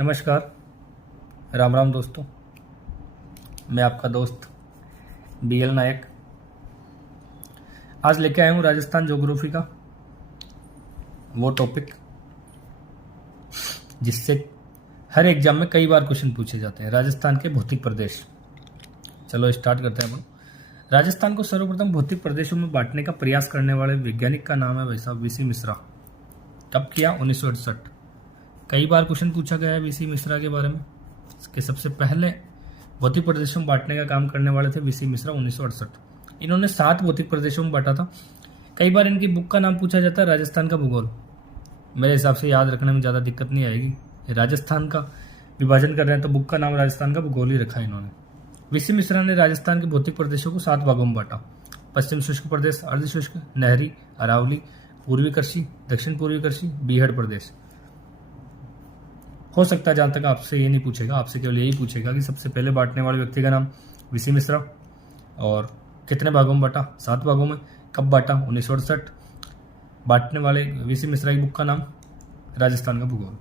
नमस्कार, राम राम दोस्तों। मैं आपका दोस्त BL नायक आज लेके आया हूँ राजस्थान ज्योग्राफी का वो टॉपिक जिससे हर एग्जाम में कई बार क्वेश्चन पूछे जाते हैं। राजस्थान के भौतिक प्रदेश। चलो स्टार्ट करते हैं अपन। राजस्थान को सर्वप्रथम भौतिक प्रदेशों में बांटने का प्रयास करने वाले वैज्ञानिक का नाम है भाई साहब VC मिश्रा। कब किया? 1968। कई बार क्वेश्चन पूछा गया है VC मिश्रा के बारे में। इसके सबसे पहले भौतिक प्रदेशों में बांटने का काम करने वाले थे VC मिश्रा 1968। इन्होंने 7 भौतिक प्रदेशों में बांटा था। कई बार इनकी बुक का नाम पूछा जाता है राजस्थान का भूगोल। मेरे हिसाब से याद रखने में ज़्यादा दिक्कत नहीं आएगी। राजस्थान का विभाजन कर रहे हैं तो बुक का नाम राजस्थान का भूगोल ही रखा है इन्होंने। VC मिश्रा ने राजस्थान के भौतिक प्रदेशों को 7 भागों में बांटा। पश्चिम शुष्क प्रदेश, अर्ध शुष्क, नहरी, अरावली, पूर्वी कृषि, दक्षिण पूर्वी कृषि, बीहड़ प्रदेश। हो सकता है जहां तक आपसे ये नहीं पूछेगा, आपसे केवल यही पूछेगा कि सबसे पहले बांटने वाले व्यक्ति का नाम VC मिश्रा और कितने भागों में बांटा? 7 भागों में। कब बांटा? 1968। बांटने वाले VC मिश्रा की बुक का नाम राजस्थान का भूगोल।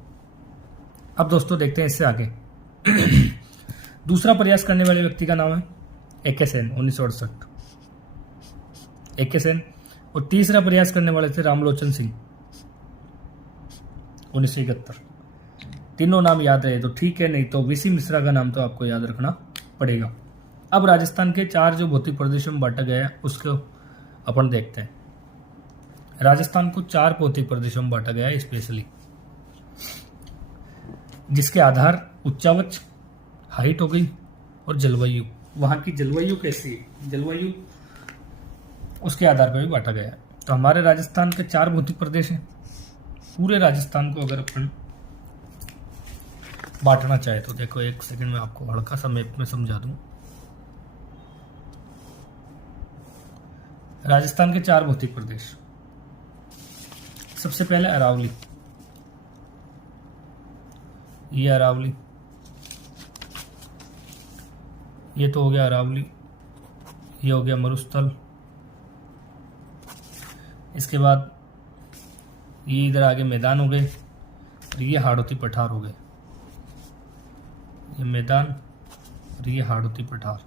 अब दोस्तों देखते हैं इससे आगे। दूसरा प्रयास करने वाले व्यक्ति का नाम है AK सेन 1968। AK सेन। और तीसरा प्रयास करने वाले थे रामलोचन सिंह 1971। तीनों नाम याद रहे तो ठीक है, नहीं तो VC मिश्रा का नाम तो आपको याद रखना पड़ेगा। अब राजस्थान के 4 जो भौतिक प्रदेशों में बांटा गया है उसको अपन देखते हैं। राजस्थान को 4 भौतिक प्रदेशों में बांटा गया है स्पेशली, जिसके आधार उच्चावच, हाइट हो गई और जलवायु। वहां की जलवायु कैसी है, जलवायु उसके आधार पर भी बांटा गया है। तो हमारे राजस्थान के 4 भौतिक प्रदेश हैं। पूरे राजस्थान को अगर अपन बांटना चाहे तो देखो, एक सेकंड में आपको हल्का सा मैप में समझा दूं। राजस्थान के 4 भौतिक प्रदेश। सबसे पहले अरावली। ये अरावली, ये तो हो गया अरावली। ये हो गया मरुस्थल। इसके बाद ये इधर आगे मैदान हो गए और ये हाड़ौती पठार हो गए। ये मैदान और ये हाड़ौती पठार।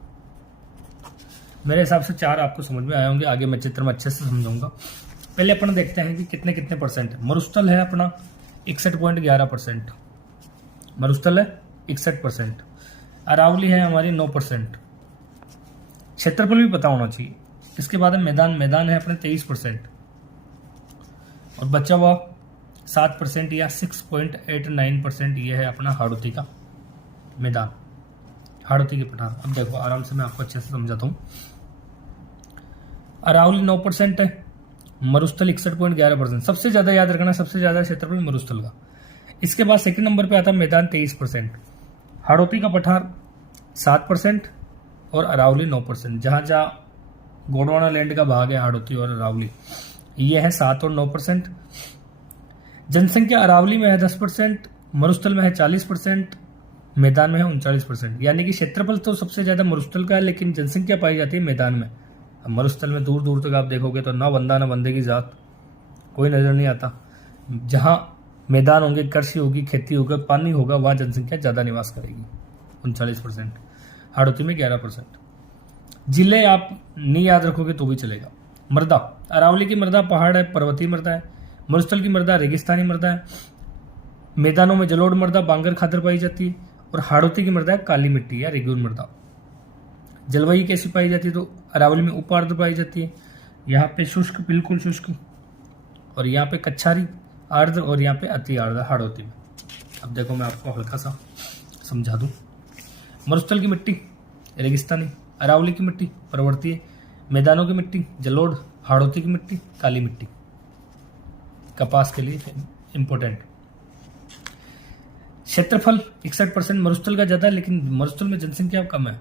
मेरे हिसाब से 4 आपको समझ में आए होंगे। आगे मैं चित्र में अच्छे से समझाऊंगा। पहले अपन देखते हैं कि कितने कितने परसेंट है। मरुस्थल है अपना 61.11%। मरुस्थल है 61%। अरावली है हमारी 9%। क्षेत्रफल भी पता होना चाहिए। इसके बाद है मैदान। मैदान है अपने 23% और बचा हुआ 7% या 6.89% ये है अपना हाड़ौती का मैदान, हाड़ौती के पठार। अब देखो आराम से मैं आपको अच्छे से समझाता हूँ। अरावली 9% है, मरुस्थल 61.11%। सबसे ज्यादा याद रखना, सबसे ज्यादा क्षेत्रफल मरुस्थल का। इसके बाद सेकंड नंबर पे आता है मैदान 23%, हाड़ौती का पठार 7% और अरावली 9%। जहां जहां गोंडवाना लैंड का भाग है हाड़ौती और अरावली, ये है 7 और 9%। जनसंख्या अरावली में है 10%, मरुस्थल में है 40%, मैदान में है 39%। यानी कि क्षेत्रफल तो सबसे ज्यादा मरुस्थल का है, लेकिन जनसंख्या पाई जाती है मैदान में। अब मरुस्थल में दूर दूर तक आप देखोगे तो ना बंदा ना बंदे की जात, कोई नजर नहीं आता। जहां मैदान होंगे, कृषि होगी, खेती होगा, पानी होगा, वहां जनसंख्या ज्यादा निवास करेगी 39%। हाड़ौती में 11%। जिले आप नहीं याद रखोगे तो भी चलेगा। मृदा, अरावली की मृदा पहाड़ है, पर्वतीय मृदा है। मरुस्थल की मृदा रेगिस्तानी मृदा है। मैदानों में जलोढ़ मृदा, बांगर खादर पाई जाती है। और हाड़ौती की मृदा है काली मिट्टी या रेगुन मृदा। जलवायु कैसी पाई जाती है तो अरावली में उप आर्द्र पाई जाती है। यहाँ पे शुष्क, बिल्कुल शुष्क, और यहाँ पे कच्छारी आर्द्र, और यहाँ पे अति आर्द्र हाड़ौती में। अब देखो मैं आपको हल्का सा समझा दूं। मरुस्थल की मिट्टी रेगिस्तानी, अरावली की मिट्टी पर्वतीय, मैदानों की मिट्टी जलोढ़, हाड़ौती की मिट्टी काली मिट्टी। कपास के लिए इंपॉर्टेंट। क्षेत्रफल 61%, मरुस्थल का ज्यादा है, लेकिन मरुस्थल में जनसंख्या कम है।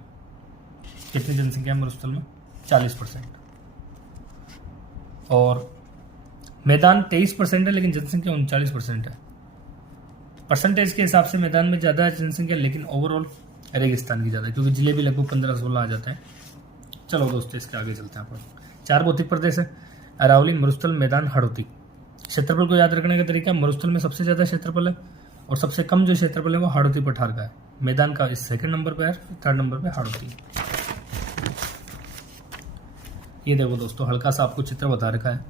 कितनी जनसंख्या है मरुस्थल में? 40%। और मैदान 23% है, लेकिन जनसंख्या 39% है। परसेंटेज के हिसाब से मैदान में ज्यादा है जनसंख्या, लेकिन ओवरऑल रेगिस्तान की ज्यादा है, क्योंकि जिले भी लगभग 15-16 आ जाते हैं। चलो दोस्तों इसके आगे चलते हैं अपन। 4 भौतिक प्रदेश है, अरावली, मरुस्थल, मैदान, हाड़ौती। क्षेत्रफल को याद रखने का तरीका, मरुस्थल में सबसे ज्यादा क्षेत्रफल है और सबसे कम जो क्षेत्रफल है वो हाड़ौती पठार का है। मैदान का इस सेकंड नंबर पे है, थर्ड नंबर पे हाड़ौती। ये देखो दोस्तों, हल्का सा आपको चित्र बता रखा है।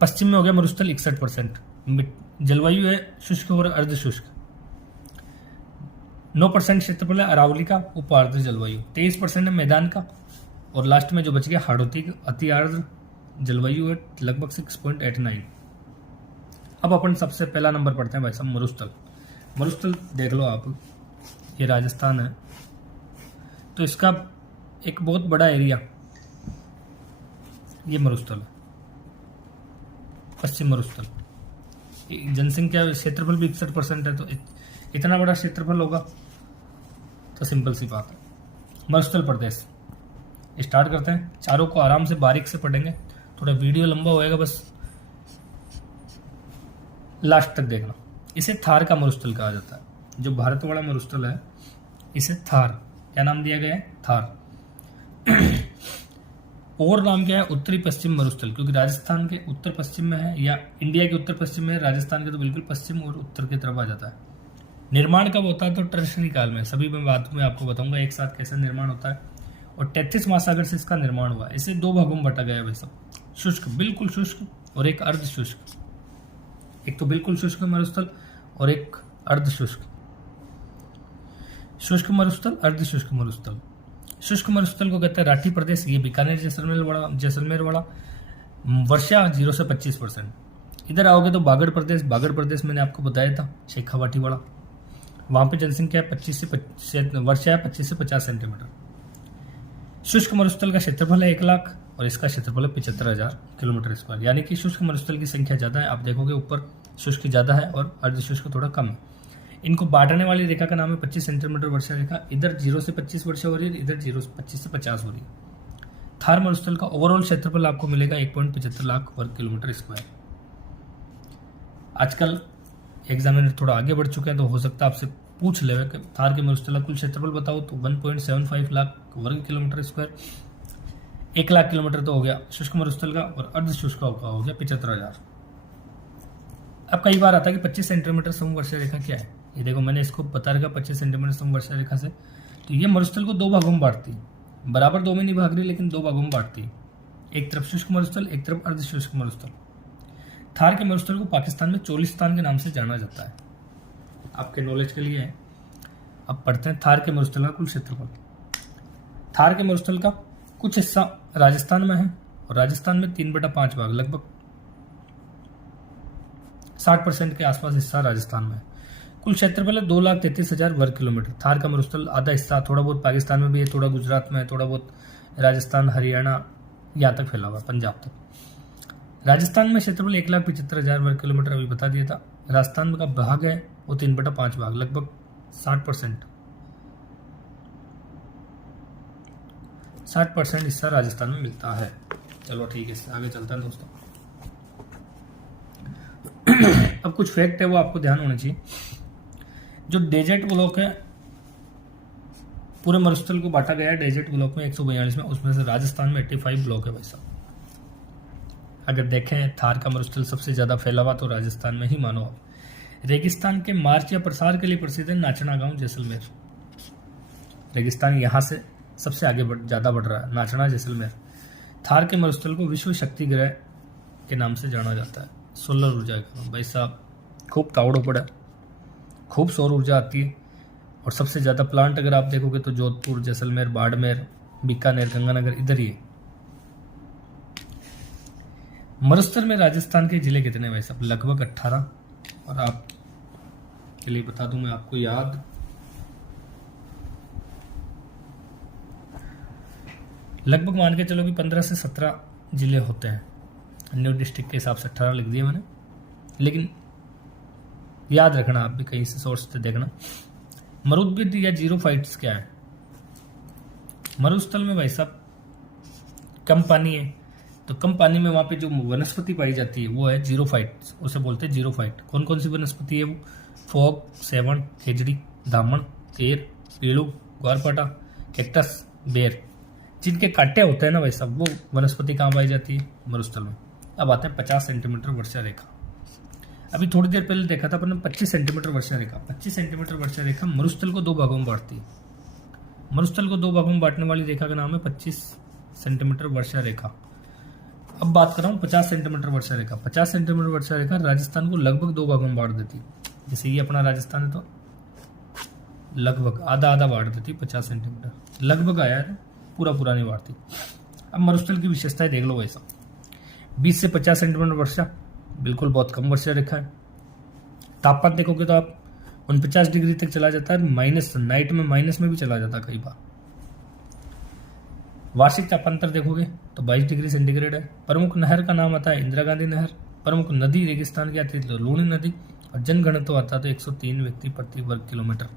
पश्चिम में हो गया मरुस्थल 61%, जलवायु है शुष्क और अर्ध शुष्क। 9% क्षेत्रफल है अरावली का, उपार्द्र जलवायु। 23% है मैदान का, और लास्ट में जो बच गया हाड़ौती अति आर्द्र जलवायु है लगभग 6.89। अब अपन सबसे पहला नंबर पढ़ते हैं भाई साहब, मरुस्थल। मरुस्थल देख लो आप, ये राजस्थान है, तो इसका एक बहुत बड़ा एरिया ये मरुस्थल है, पश्चिम मरुस्थल। जनसंख्या क्षेत्रफल भी 61% है, तो इतना बड़ा क्षेत्रफल होगा तो सिंपल सी बात है। मरुस्थल प्रदेश स्टार्ट करते हैं, चारों को आराम से बारीक से पढ़ेंगे, थोड़ा वीडियो लंबा होएगा, बस लास्ट तक देखना। इसे थार का मरुस्थल कहा जाता है, जो भारत वाला मरुस्थल है इसे थार, क्या नाम दिया गया है, थार। और नाम क्या है, उत्तरी पश्चिम मरुस्थल, क्योंकि राजस्थान के उत्तर पश्चिम में है, या इंडिया के उत्तर पश्चिम में है, राजस्थान के तो बिल्कुल पश्चिम और उत्तर की तरफ आ जाता है। निर्माण कब होता है, तो टर्शरी काल में। सभी मैं बातों में आपको बताऊंगा एक साथ कैसे निर्माण होता है। और 33 महासागर से इसका निर्माण हुआ। इसे दो भागों में बांटा गया है भाई साहब, शुष्क, बिल्कुल शुष्क, और एक अर्ध शुष्क। एक तो बिल्कुल शुष्क मरुस्थल और एक अर्ध शुष्क। शुष्क मरुस्थल, अर्ध शुष्क मरुस्थल। शुष्क मरुस्थल को कहते हैं राठी प्रदेश, ये बीकानेर जैसलमेर वाला। वर्षा 0 से 25%। इधर आओगे तो बागड़ प्रदेश, बागड़ प्रदेश मैंने आपको बताया था, शेखावाटी वाला, वहां पे जनसंख्या 25 से वर्षा है 25 से 50 सेंटीमीटर। शुष्क मरुस्थल का क्षेत्रफल है 1 लाख, और इसका क्षेत्रफल है 75,000 किलोमीटर स्क्वायर। यानी कि शुष्क मरुस्थल की संख्या ज्यादा है, आप देखोगे ऊपर शुष्क ज्यादा है और अर्ध शुष्क थोड़ा कम है। इनको बांटने वाली रेखा का नाम है 25 सेंटीमीटर वर्षा रेखा। इधर 0 से 25 वर्षा हो रही है, इधर 25 से 50 हो रही है। थार मरुस्थल का ओवरऑल क्षेत्रफल आपको मिलेगा 1.75 लाख वर्ग किलोमीटर स्क्वायर। आजकल एग्जामिनर थोड़ा आगे बढ़ चुके हैं, तो हो सकता है आपसे पूछ ले कि थार के मरुस्थल का कुल क्षेत्रफल बताओ, तो 1.75 लाख वर्ग किलोमीटर स्क्वायर। 1 लाख किलोमीटर तो हो गया शुष्क मरुस्थल का, और अर्ध शुष्क का हो गया 75,000। अब कई बार आता है कि 25 सेंटीमीटर सम वर्षा रेखा क्या है। ये देखो मैंने इसको बता रखा 25 सेंटीमीटर सम वर्षा रेखा से, तो ये मरुस्थल को दो भागों में बांटती है, बराबर दो में नहीं भाग रही, लेकिन दो भागों में बांटती है। एक तरफ शुष्क मरुस्थल, एक तरफ अर्ध शुष्क मरुस्थल। थार के मरुस्थल को पाकिस्तान में चोलिस्तान के नाम से जाना जाता है, आपके नॉलेज के लिए है। अब पढ़ते हैं थार के मरुस्थल का कुल क्षेत्रफल। थार के मरुस्थल का कुछ हिस्सा राजस्थान में है, और राजस्थान में 3/5 भाग, लगभग 60% के आसपास हिस्सा राजस्थान में है। कुल क्षेत्रफल है 2,33,000 वर्ग किलोमीटर। थार का मरुस्थल आधा हिस्सा थोड़ा बहुत पाकिस्तान में भी है, थोड़ा गुजरात में है, थोड़ा बहुत राजस्थान, हरियाणा, यहाँ तक फैला हुआ, पंजाब तक। राजस्थान में क्षेत्रफल 1,75,000 वर्ग किलोमीटर, अभी बता दिया था। राजस्थान का भाग है वो 3/5 भाग, लगभग 60%। 60% हिस्सा राजस्थान में मिलता है। चलो ठीक है, आगे चलते हैं दोस्तों। अब कुछ फैक्ट है वो आपको ध्यान होना चाहिए। जो डेजर्ट ब्लॉक है, पूरे मरुस्थल को बांटा गया है डेजर्ट ब्लॉक में 142 में, उसमें से राजस्थान में 85 ब्लॉक है भाई साहब। अगर देखें थार का मरुस्थल सबसे ज्यादा फैला हुआ तो राजस्थान में ही मानो आप। रेगिस्तान के मार्च या प्रसार के लिए प्रसिद्ध है नाचना गांव जैसलमेर। रेगिस्तान यहां से सबसे आगे ज्यादा बढ़ रहा है, नाचना जैसलमेर। थार के मरुस्थल को विश्व शक्ति ग्रह के नाम से जाना जाता है। सोलर ऊर्जा का भाई साहब खूब तावड़ो पड़ा, खूब सौर ऊर्जा आती है। और सबसे ज्यादा प्लांट अगर आप देखोगे तो जोधपुर, जैसलमेर, बाड़मेर, बीकानेर, गंगानगर, इधर ही है। मरुस्थल में राजस्थान के जिले कितने भाई साहब, लगभग 18। और आप के लिए बता दूं मैं आपको याद, लगभग मान के चलो कि 15 से 17 जिले होते हैं। न्यू डिस्ट्रिक्ट के हिसाब से 18 लिख दिए मैंने, लेकिन याद रखना आप भी कहीं से सोर्स से देखना। मरुद्भिद या जीरो फाइट्स क्या है। मरुस्थल में भाई साहब कम पानी है, तो कम पानी में वहां पे जो वनस्पति पाई जाती है वो है जीरो फाइट्स, उसे बोलते हैं जीरो फाइट। कौन कौन सी वनस्पति है वो, फोक, सेवन, खेजड़ी, धामण, केर, पीड़ू, ग्वारपाटा, कैक्टस, बेर। जिनके कांटे होते हैं ना भाई साहब, वो वनस्पति कहाँ पाई जाती है, मरुस्थल में। अब आते हैं 50 सेंटीमीटर वर्षा रेखा। अभी थोड़ी देर पहले देखा था अपन 25 सेंटीमीटर वर्षा रेखा। 25 सेंटीमीटर वर्षा रेखा मरुस्थल को 2 भागों में बांटती है। मरुस्थल को 2 भागों में बांटने वाली रेखा का नाम है 25 सेंटीमीटर वर्षा रेखा। अब बात कर रहा हूँ 50 सेंटीमीटर वर्षा रेखा। 50 सेंटीमीटर वर्षा रेखा राजस्थान को लगभग 2 भागों में बांट देती है। जैसे ये अपना राजस्थान है तो लगभग आधा आधा बांट देती 50 सेंटीमीटर, लगभग आया है, पूरा पूरा नहीं बांटती। अब मरुस्थल की विशेषताएं देख लो। वैसा 20 से 50 सेंटीमीटर वर्षा, बिल्कुल बहुत कम वर्षा रेखा है। तापमान देखोगे तो आप 49 डिग्री तक चला जाता है, माइनस नाइट में माइनस में भी चला जाता है कई बार। वार्षिक तापांतर देखोगे तो 22 डिग्री सेंटीग्रेड है। प्रमुख नहर का नाम आता है इंदिरा गांधी नहर। प्रमुख नदी रेगिस्तान की आती है तो लूणी नदी। और जनघनत्व आता है तो 103 व्यक्ति प्रति वर्ग किलोमीटर।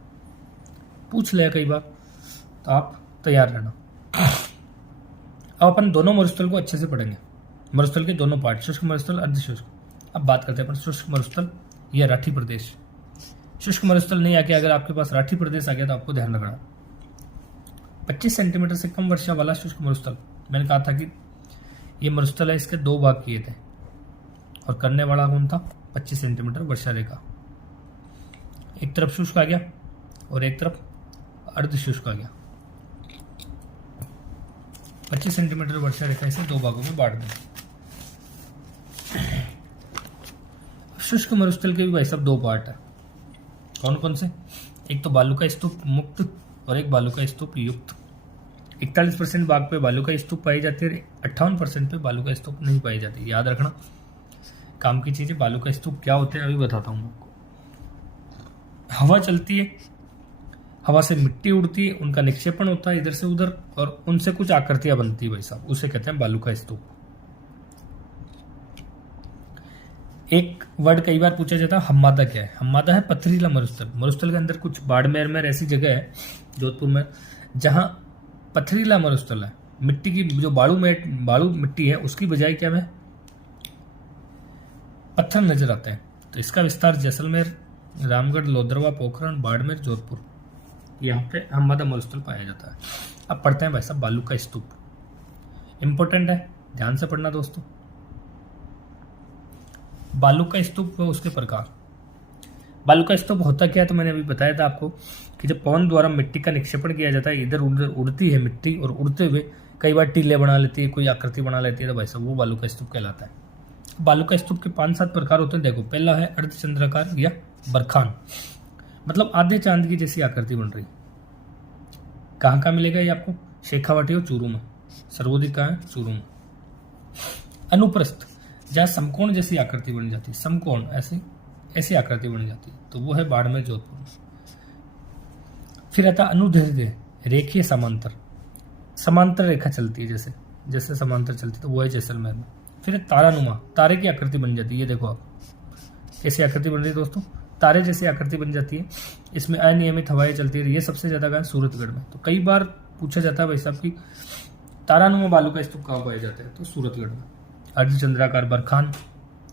पूछ लिया कई बार, तो आप तैयार रहना। अब अपन दोनों मरुस्थल को अच्छे से पढ़ेंगे। मरुस्थल के दोनों पार्ट, शुष्क मरुस्थल, अर्धशुष्क। अब बात करते हैं अपन शुष्क मरुस्थल या राठी प्रदेश। शुष्क मरुस्थल नहीं आके अगर आपके पास राठी प्रदेश आ गया तो आपको ध्यान रखना। 25 सेंटीमीटर से कम वर्षा वाला शुष्क मरुस्थल, मैंने कहा था कि ये मरुस्थल है, इसके 2 भाग किए थे और करने वाला कौन था? 25 सेंटीमीटर वर्षा रेखा। एक तरफ शुष्क आ गया और एक तरफ अर्धशुष्क आ गया। 25 सेंटीमीटर वर्षा रेखा इसे 2 भागों में बांट दें। शुष्क मरुस्थल के भी भाई सब 2 पार्ट है। कौन कौन से? एक तो बालू का स्तूप मुक्त और एक बालू का स्तूप युक्त। 41% भाग पे बालू का स्तूप पाई जाती है, 58% पे बालू का स्तूप नहीं पाई जाती। याद रखना, काम की चीजें। बालू का स्तूप क्या होते हैं अभी बताता हूँ आपको। हवा चलती है, हवा से मिट्टी उड़ती है, उनका निक्षेपण होता है इधर से उधर और उनसे कुछ आकृतियां बनती है भाई साहब, उसे कहते हैं बालू का स्तूप। एक वर्ड कई बार पूछा जाता है, हम्मादा क्या है? हम्मादा है पथरीला मरुस्थल। मरुस्थल के अंदर कुछ बाड़मेर में ऐसी जगह है, जोधपुर में, जहां पथरीला मरुस्थल है। मिट्टी की जो बालू मिट्टी है उसकी बजाय क्या है, पत्थर नजर आते हैं। तो इसका विस्तार जैसलमेर, रामगढ़, लोदरवा, पोखरण, बाड़मेर, जोधपुर, यहाँ पे हम्मादा मरुस्थल पाया जाता है। अब पढ़ते हैं भाई साहब बालू का स्तूप। इंपॉर्टेंट है, ध्यान से पढ़ना दोस्तों। बालू का स्तूप व उसके प्रकार। बालू का स्तूप होता क्या है तो मैंने अभी बताया था आपको कि जब पवन द्वारा मिट्टी का निक्षेपण किया जाता है, इधर उधर उड़ती है मिट्टी और उड़ते हुए कई बार टीले बना लेती है, कोई आकृति बना लेती है, तो भाई साहब वो बालू का स्तूप कहलाता है। बालू का स्तूप के 5-7 प्रकार होते हैं। देखो, पहला है अर्धचंद्राकार या बरखान, मतलब आधे चांद की जैसी आकृति बन रही। कहाँ कहाँ मिलेगा ये आपको? शेखावाटी और चूरू में। सर्वाधिक कहाँ है? चूरू में। अनुप्रस्थ, जहाँ समकोण जैसी आकृति बन जाती है, समकोण ऐसी आकृति बन जाती है, तो वो है बाड़मेर, जोधपुर में। फिर आता अनुदैर्ध्य, रेखीय समांतर रेखा चलती है, जैसे समांतर चलती है, तो वो है जैसलमेर में। फिर तारानुमा, तारे की आकृति बन जाती है। ये देखो आप कैसी आकृति बन रही है दोस्तों, तारे जैसी आकृति बन जाती है। इसमें अनियमित हवाएं चलती है। ये सबसे ज्यादा कहाँ? सूरतगढ़ में। तो कई बार पूछा जाता है भाई साहब की तारानुमा बालू का स्तूप कहाँ पाए जाते हैं, तो सूरतगढ़ में। अर्धचंद्राकार, बरखान,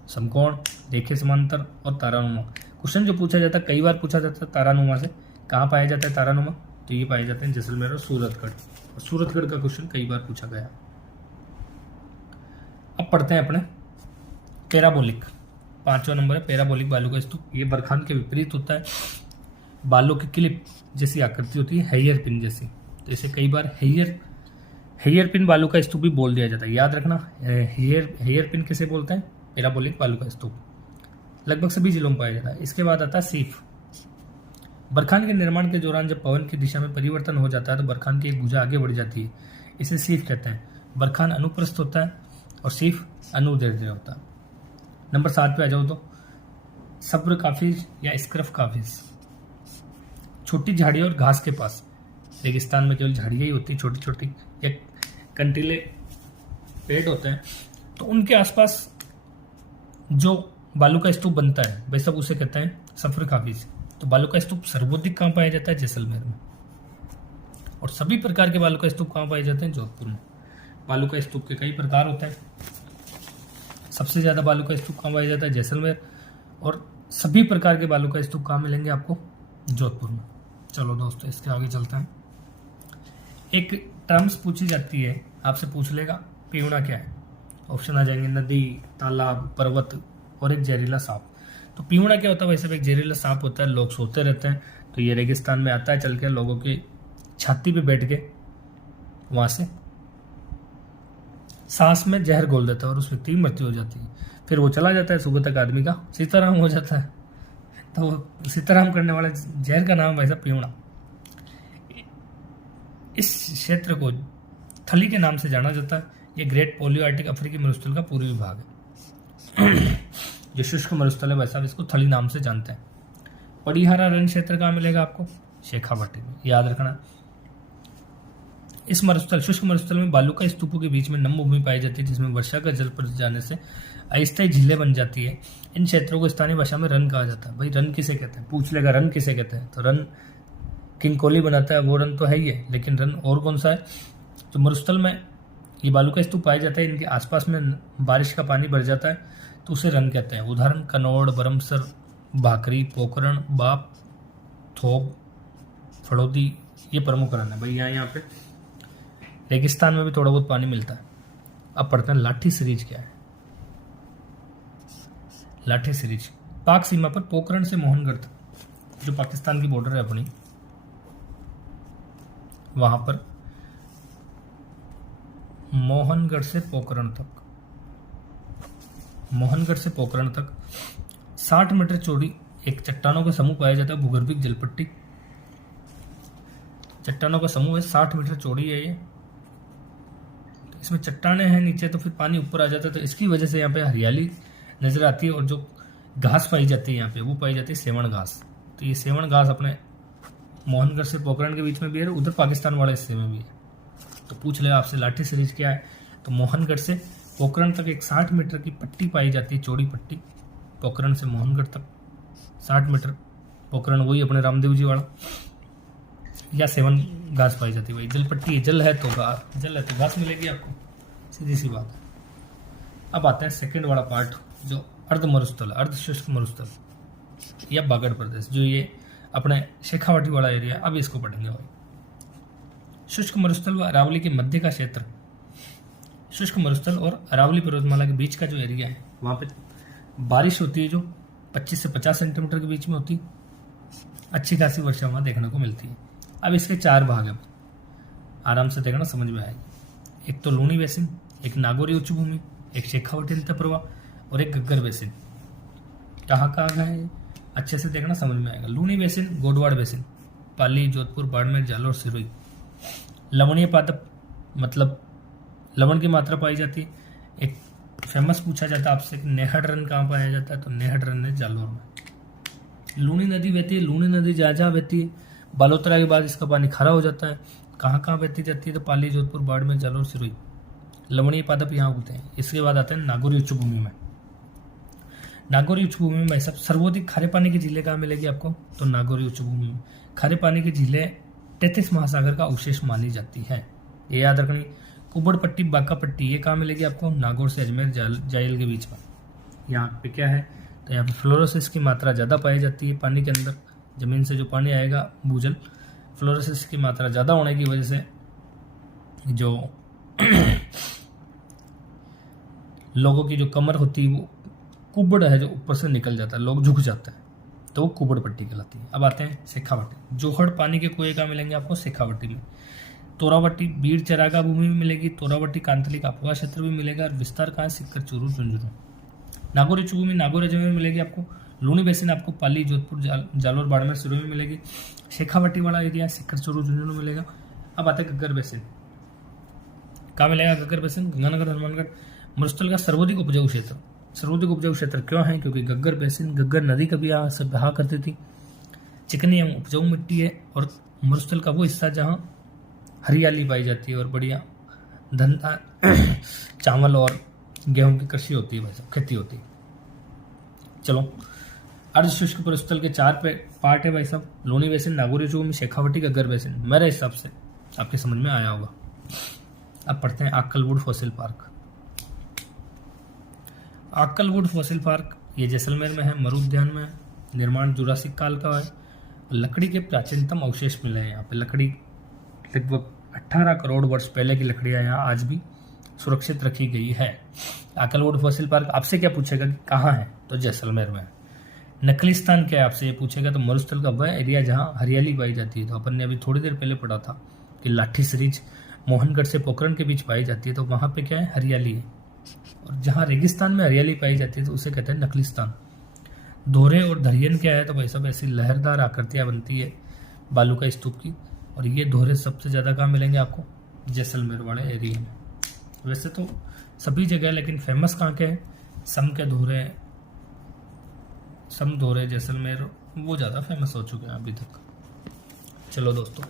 समकोण, रेखीय समांतर और तारानुमा। क्वेश्चन जो पूछा जाता है, कई बार पूछा जाता है तारानुमा से, कहाँ पाया जाता है तारानुमा? तो ये पाए जाते हैं जैसलमेर और सूरतगढ़। और सूरतगढ़ का क्वेश्चन कई बार पूछा गया। अब पढ़ते हैं अपने पैराबोलिक। 5वां नंबर है पैराबोलिक बालू का स्तूप। ये बरखान के विपरीत होता है। बालों की क्लिप जैसी आकृति होती है, हेयर पिन जैसी। तो इसे कई बार हेयर पिन बालू का स्तूप भी बोल दिया जाता है। याद रखना, हेयर पिन किसे बोलते हैं? पैराबोलिक बालू का स्तूप। लगभग सभी जिलों में पाया जाता है। इसके बाद आता है सीफ। बरखान के निर्माण के दौरान जब पवन की दिशा में परिवर्तन हो जाता है तो बरखान की एक भुजा आगे बढ़ जाती है, इसे सीफ कहते हैं। बरखान अनुप्रस्थ होता है और सीफ अनुदैर्ध्य होता है। नंबर 7 पे आ जाओ तो सब्र काफिज या स्क्रफ काफिज। छोटी झाड़ियों और घास के पास, रेगिस्तान में केवल झाड़ियां ही होती, छोटी छोटी या कंटीले पेड़ होते हैं, तो उनके आसपास जो बालू का स्तूप बनता है वैसा उसे कहते हैं सब्र काफिज। तो बालू का स्तूप सर्वाधिक कहाँ पाया जाता है? जैसलमेर में। और सभी प्रकार के बालू का स्तूप कहाँ पाए जाते हैं? जोधपुर में। बालू का स्तूप के कई प्रकार होते हैं। सबसे ज्यादा बालू का स्तूप कहाँ पाया जाता है? जैसलमेर। और सभी प्रकार के बालू का स्तूप कहाँ मिलेंगे आपको? जोधपुर में। चलो दोस्तों, इसके आगे चलते हैं। एक टर्म्स पूछी जाती है, आपसे पूछ लेगा पीवना क्या है। ऑप्शन आ जाएंगे नदी, तालाब, पर्वत और एक जहरीला सांप। तो पीवड़ा क्या होता है, वैसे एक जहरीला सांप होता है, लोग सोते रहते हैं, तो ये रेगिस्तान में आता है, चल के लोगों की छाती पे बैठ के वहां से सांस में जहर घोल देता है और उस व्यक्ति की मृत्यु हो जाती है। फिर वो चला जाता है, सुबह तक आदमी का सीताराम हो जाता है। तो सीताराम करने वाले जहर का नाम वैसा पीवड़ा। इस क्षेत्र को थली के नाम से जाना जाता है। ये ग्रेट पोलियोआर्टिक अफ्रीकी मरुस्थल का पूर्वी भाग है। जो शुष्क मरुस्थल है वैसा इसको थली नाम से जानते हैं। पड़ीहारा रण क्षेत्र कहाँ मिलेगा आपको? शेखावाटी में, याद रखना। इस मरुस्थल, शुष्क मरुस्थल में बालू का स्तूपों के बीच में नम भूमि पाई जाती है, जिसमें वर्षा का जल पड़ जाने से अस्थायी झीलें बन जाती है। इन क्षेत्रों को स्थानीय भाषा में रन कहा जाता है। भाई रन किसे कहते हैं, पूछ लेगा रन किसे कहते हैं, तो रन किंग कोहली बनाता है वो रन तो है ही है, लेकिन रन और कौन सा है? तो मरुस्थल में ये बालू का स्तूप पाए जाता है, इनके आसपास में बारिश का पानी भर जाता है, तो उसे रन कहते हैं। उदाहरण कनौड़, बरमसर, भाकरी, पोखरण, बाप, थोब, फड़ौदी, ये प्रमुख रन है। भाई यहाँ पे रेगिस्तान में भी थोड़ा बहुत पानी मिलता है। अब पढ़ते हैं लाठी सीरीज क्या है। लाठी सीरीज पाक सीमा पर पोखरण से मोहनगढ़ तक, जो पाकिस्तान की बॉर्डर है अपनी, वहां पर मोहनगढ़ से पोखरण तक 60 मीटर चौड़ी एक चट्टानों का समूह पाया जाता है। भूगर्भिक जलपट्टी चट्टानों का समूह है, 60 मीटर चौड़ी है ये। तो इसमें चट्टाने हैं नीचे, तो फिर पानी ऊपर आ जाता है, तो इसकी वजह से यहाँ पे हरियाली नजर आती है। और जो घास पाई जाती है यहाँ पे, वो पाई जाती है सेवण घास। तो ये सेवण घास अपने मोहनगढ़ से पोखरण के बीच में भी है, उधर पाकिस्तान वाले हिस्से में भी है। तो पूछ ले आपसे लाठी सीरीज क्या है, तो मोहनगढ़ से पोखरण तक एक 60 मीटर की पट्टी पाई जाती है, चौड़ी पट्टी। पोखरण से मोहनगढ़ तक 60 मीटर, पोखरण वही अपने रामदेव जी वाला, या सेवन घास पाई जाती है। वही जल पट्टी है, जल है तो घास मिलेगी आपको, सीधी सी बात है। अब आता है सेकंड वाला पार्ट, जो अर्ध मरुस्थल, अर्ध शुष्क मरुस्थल या बागड़ प्रदेश, जो ये अपने शेखावाटी वाला एरिया। अब इसको पढ़ेंगे भाई। शुष्क मरुस्थल व अरावली के मध्य का क्षेत्र, शुष्क मरुस्थल और अरावली पर्वतमाला के बीच का जो एरिया है, वहां पे बारिश होती है जो 25 से 50 सेंटीमीटर के बीच में होती है। अच्छी खासी वर्षा वहां देखने को मिलती है। अब इसके 4 भाग हैं, आराम से देखना समझ में आएगी। एक तो लूनी बेसिन, एक नागौरी उच्च भूमि, एक शेखावटी अंतःप्रवाह और एक गग्गर बेसिन। कहाँ है अच्छे से देखना समझ में आएगा। लूनी बेसिन, गोडवाड़ बेसिन, पाली, जोधपुर, बाड़मेर, जालौर, सिरोही। लवणीय पादप, मतलब लवण की मात्रा पाई जाती है। एक फेमस पूछा जाता है आपसे कि नेहड़ रन कहाँ पाया जाता है, तो नेहड़ रन है जालौर में। लूनी नदी बहती है, लूनी नदी जहाँ बहती है, बालोतरा के बाद इसका पानी खारा हो जाता है। कहाँ बहती जाती है, तो पाली, जोधपुर, बाड़मेर, जालौर, सिरोही। लवणीय पादप यहाँ होते हैं। इसके बाद आते हैं नागौरी उच्च भूमि में। नागौरी उच्च भूमि में सब सर्वाधिक खारे पानी की झीलें कहाँ मिलेगी आपको, तो नागौरी उच्च भूमि में खारे पानी की झीलें 33 महासागर का अवशेष मानी जाती है। ये याद रखनी। कुबड़ पट्टी, बांका पट्टी, ये कहाँ मिलेगी आपको, नागौर से अजमेर, जायल के बीच में। यहाँ पे क्या है, तो यहाँ पे फ्लोरोसिस की मात्रा ज़्यादा पाई जाती है पानी के अंदर। जमीन से जो पानी आएगा, भूजल, फ्लोरोसिस की मात्रा ज़्यादा होने की वजह से जो लोगों की जो कमर होती है, वो कुबड़ है जो ऊपर से निकल जाता है, लोग झुक जाते हैं, तो वो कुबड़ पट्टी कहलाती है। अब आते हैं शेखावटी। जोहड़ पानी के कुएं कहाँ मिलेंगे आपको, शेखावटी में। तोरावटी बीड़ चरागा भूमि में मिलेगी। तोरावटी कांतलिक आपवा क्षेत्र भी मिलेगा। और विस्तार कहाँ है, सिक्कर, चूरू, झुंझुनू। नागौरी उच्च भूमि नागौर राज्य में मिलेगी आपको। लूनी बेसिन आपको पाली, जोधपुर, जालौर, बाड़मेर, सिरोही में मिलेगी। शेखावटी वाला एरिया सिक्कर, चूरू, झुंझुनू मिलेगा। अब आते हैं गग्गर बेसिन। कहाँ मिलेगा गग्गर बेसिन, गंगानगर, हनुमानगढ़। मरुस्थल का सर्वाधिक उपजाऊ क्षेत्र। सर्वाधिक उपजाऊ क्षेत्र क्यों है, क्योंकि गग्गर बेसिन, गग्गर नदी कभी यहाँ से बहा करती थी। चिकनी एवं उपजाऊ मिट्टी है और मरुस्थल का वो हिस्सा जहाँ हरियाली पाई जाती है और बढ़िया धंधा चावल और गेहूं की कृषि होती है, भाई साहब खेती होती है। चलो, अर्ध शुष्क मरुस्थल के 4 पार्ट है भाई साहब। लूनी बेसिन, नागौरी उच्च भूमि, शेखावटी, गग्गर बेसिन। मेरे हिसाब से आपके समझ में आया होगा। अब पढ़ते हैं आक्कलवुड फॉसिल पार्क। आक्कलवुड फॉसिल पार्क ये जैसलमेर में है, मरु उद्यान में है। निर्माण जुरासिक काल का है। लकड़ी के प्राचीनतम अवशेष मिले हैं यहाँ पे। लकड़ी लगभग 18 करोड़ वर्ष पहले की लकड़ियाँ यहाँ आज भी सुरक्षित रखी गई है। आक्कलवुड फॉसिल पार्क आपसे क्या पूछेगा कि कहाँ है, तो जैसलमेर में है। नकलिस्तान क्या है आपसे ये पूछेगा तो मरुस्थल का वह एरिया जहाँ हरियाली पाई जाती है। तो अपन ने अभी थोड़ी देर पहले पढ़ा था कि लाठी सरीज मोहनगढ़ से पोखरण के बीच पाई जाती है, तो वहाँ पे क्या है, हरियाली है। और जहाँ रेगिस्तान में हरियाली पाई जाती है तो उसे कहते हैं नकलिस्तान। दोहरे और धरियन क्या है, तो भाई सब ऐसी लहरदार आकृतियाँ बनती है बालू का स्तूप की। और ये दोहरे सबसे ज़्यादा कहाँ मिलेंगे आपको, जैसलमेर वाले एरिया में। वैसे तो सभी जगह, लेकिन फेमस कहाँ के हैं, सम दोहरे जैसलमेर, वो ज़्यादा फेमस हो चुके हैं अभी तक। चलो दोस्तों,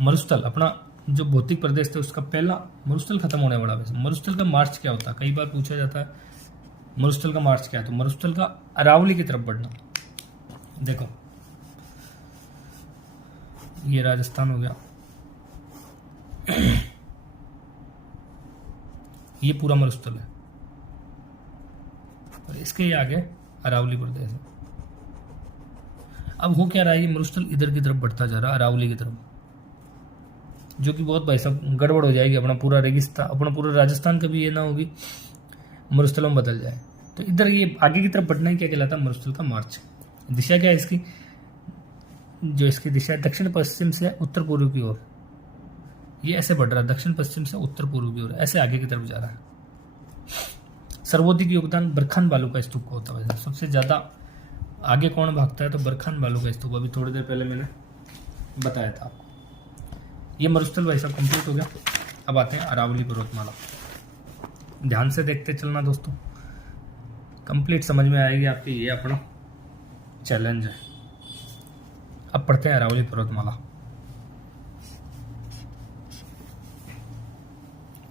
मरुस्थल अपना जो भौतिक प्रदेश थे उसका पहला मरुस्थल खत्म होने वाला। वैसे मरुस्थल का मार्च क्या होता है, कई बार पूछा जाता है मरुस्थल का मार्च क्या है। तो मरुस्थल का अरावली की तरफ बढ़ना। देखो ये राजस्थान हो गया, ये पूरा मरुस्थल है, और इसके ये आगे अरावली प्रदेश है। अब हो क्या रहा है, ये मरुस्थल इधर की तरफ बढ़ता जा रहा है, अरावली की तरफ, जो कि बहुत भाई सब गड़बड़ हो जाएगी। अपना पूरा रेगिस्तान, अपना पूरा राजस्थान कभी ये ना होगी मरुस्थलों में बदल जाए। तो इधर ये आगे की तरफ बढ़ना ही क्या कहलाता है, मरुस्थल का मार्च। दिशा क्या है इसकी, जो इसकी दिशा है दक्षिण पश्चिम से उत्तर पूर्व की ओर, ये ऐसे बढ़ रहा है, दक्षिण पश्चिम से उत्तर पूर्व की ओर ऐसे आगे की तरफ जा रहा है। सर्वाधिक योगदान बरखान बालू का स्तूप का होता है। सबसे ज्यादा आगे कौन भागता है, तो बरखान बालू का स्तूप। अभी थोड़ी देर पहले मैंने बताया था आपको। ये मरुस्थल भाई साहब कंप्लीट हो गया। अब आते हैं अरावली पर्वतमाला। ध्यान से देखते चलना दोस्तों, कंप्लीट समझ में आएगी आपकी, ये अपना चैलेंज है। अब पढ़ते हैं अरावली पर्वतमाला।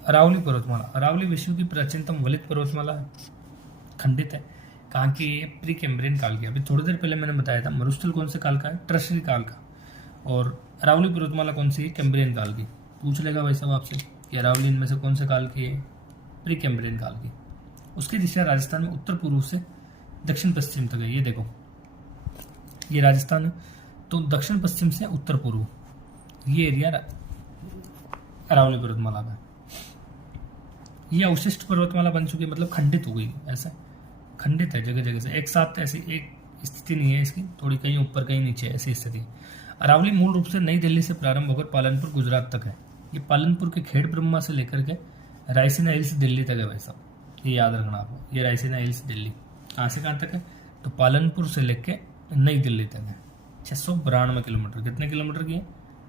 अरावली पर्वतमाला, अरावली विश्व की प्राचीनतम वलित पर्वतमाला है, खंडित है। कहाँ की, ये प्री कैम्ब्रियन काल की। अभी थोड़ी देर पहले मैंने बताया था मरुस्थल कौन से काल का है, ट्रशरी काल का, और अरावली पर्वतमाला कौन सी है, कैम्ब्रियन काल की। पूछ लेगा भाई साहब आपसे कि अरावली इनमें से कौन से काल की है, प्री कैम्ब्रियन काल की। उसकी दिशा राजस्थान में उत्तर पूर्व से दक्षिण पश्चिम तक है। ये देखो, ये राजस्थान है, तो दक्षिण पश्चिम से उत्तर पूर्व ये एरिया अरावली पर्वतमाला का। ये अवशिष्ट पर्वतमाला बन चुकी है, मतलब खंडित हो गई, ऐसा खंडित है जगह जगह से, एक साथ ऐसी एक स्थिति नहीं है इसकी, थोड़ी कहीं ऊपर कहीं नीचे ऐसी स्थिति। अरावली मूल रूप से नई दिल्ली से प्रारंभ होकर पालनपुर गुजरात तक है। ये पालनपुर के खेड़ ब्रह्मा से लेकर के रायसीना हिल्स दिल्ली तक है भाई साहब, ये याद रखना आपको। ये रायसीना हिल्स दिल्ली कहाँ से कहाँ तक है, तो पालनपुर से लेकर नई दिल्ली तक है। 692 किलोमीटर, कितने किलोमीटर की है,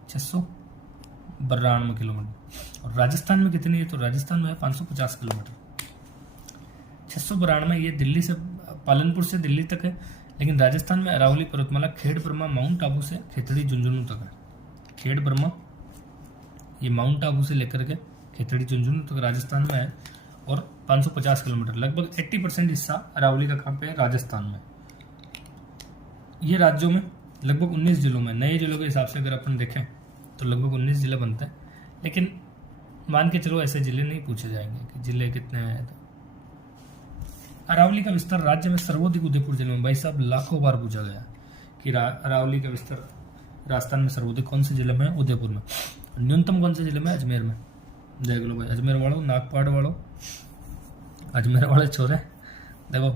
692 किलोमीटर। और राजस्थान में कितनी है, तो राजस्थान में है 550 किलोमीटर। 692 ये दिल्ली से, पालनपुर से दिल्ली तक है। लेकिन राजस्थान में अरावली पर्वतमाला खेड़ ब्रह्मा माउंट आबू से खेतड़ी झुंझुनू तक है। खेड़ ब्रह्मा ये माउंट आबू से लेकर के खेतड़ी झुंझुनू तक राजस्थान में है, और 550 किलोमीटर, लगभग 80% हिस्सा अरावली का कहाँ पे है, राजस्थान में। ये राज्यों में लगभग 19 जिलों में, नए जिलों के हिसाब से अगर अपन देखें तो लगभग 19 जिले बनते हैं। लेकिन मान के चलो ऐसे जिले नहीं पूछे जाएंगे कि जिले कितने हैं। तो अरावली का विस्तार राज्य में सर्वाधिक उदयपुर जिले में, भाई साहब लाखों बार पूछा गया कि अरावली का विस्तार राजस्थान में सर्वाधिक कौन से जिले में है, उदयपुर में। न्यूनतम कौन से जिले में, अजमेर में। देख लो भाई, अजमेर वालों, नागपाड़ वालों, अजमेर वाले छोरे देखो,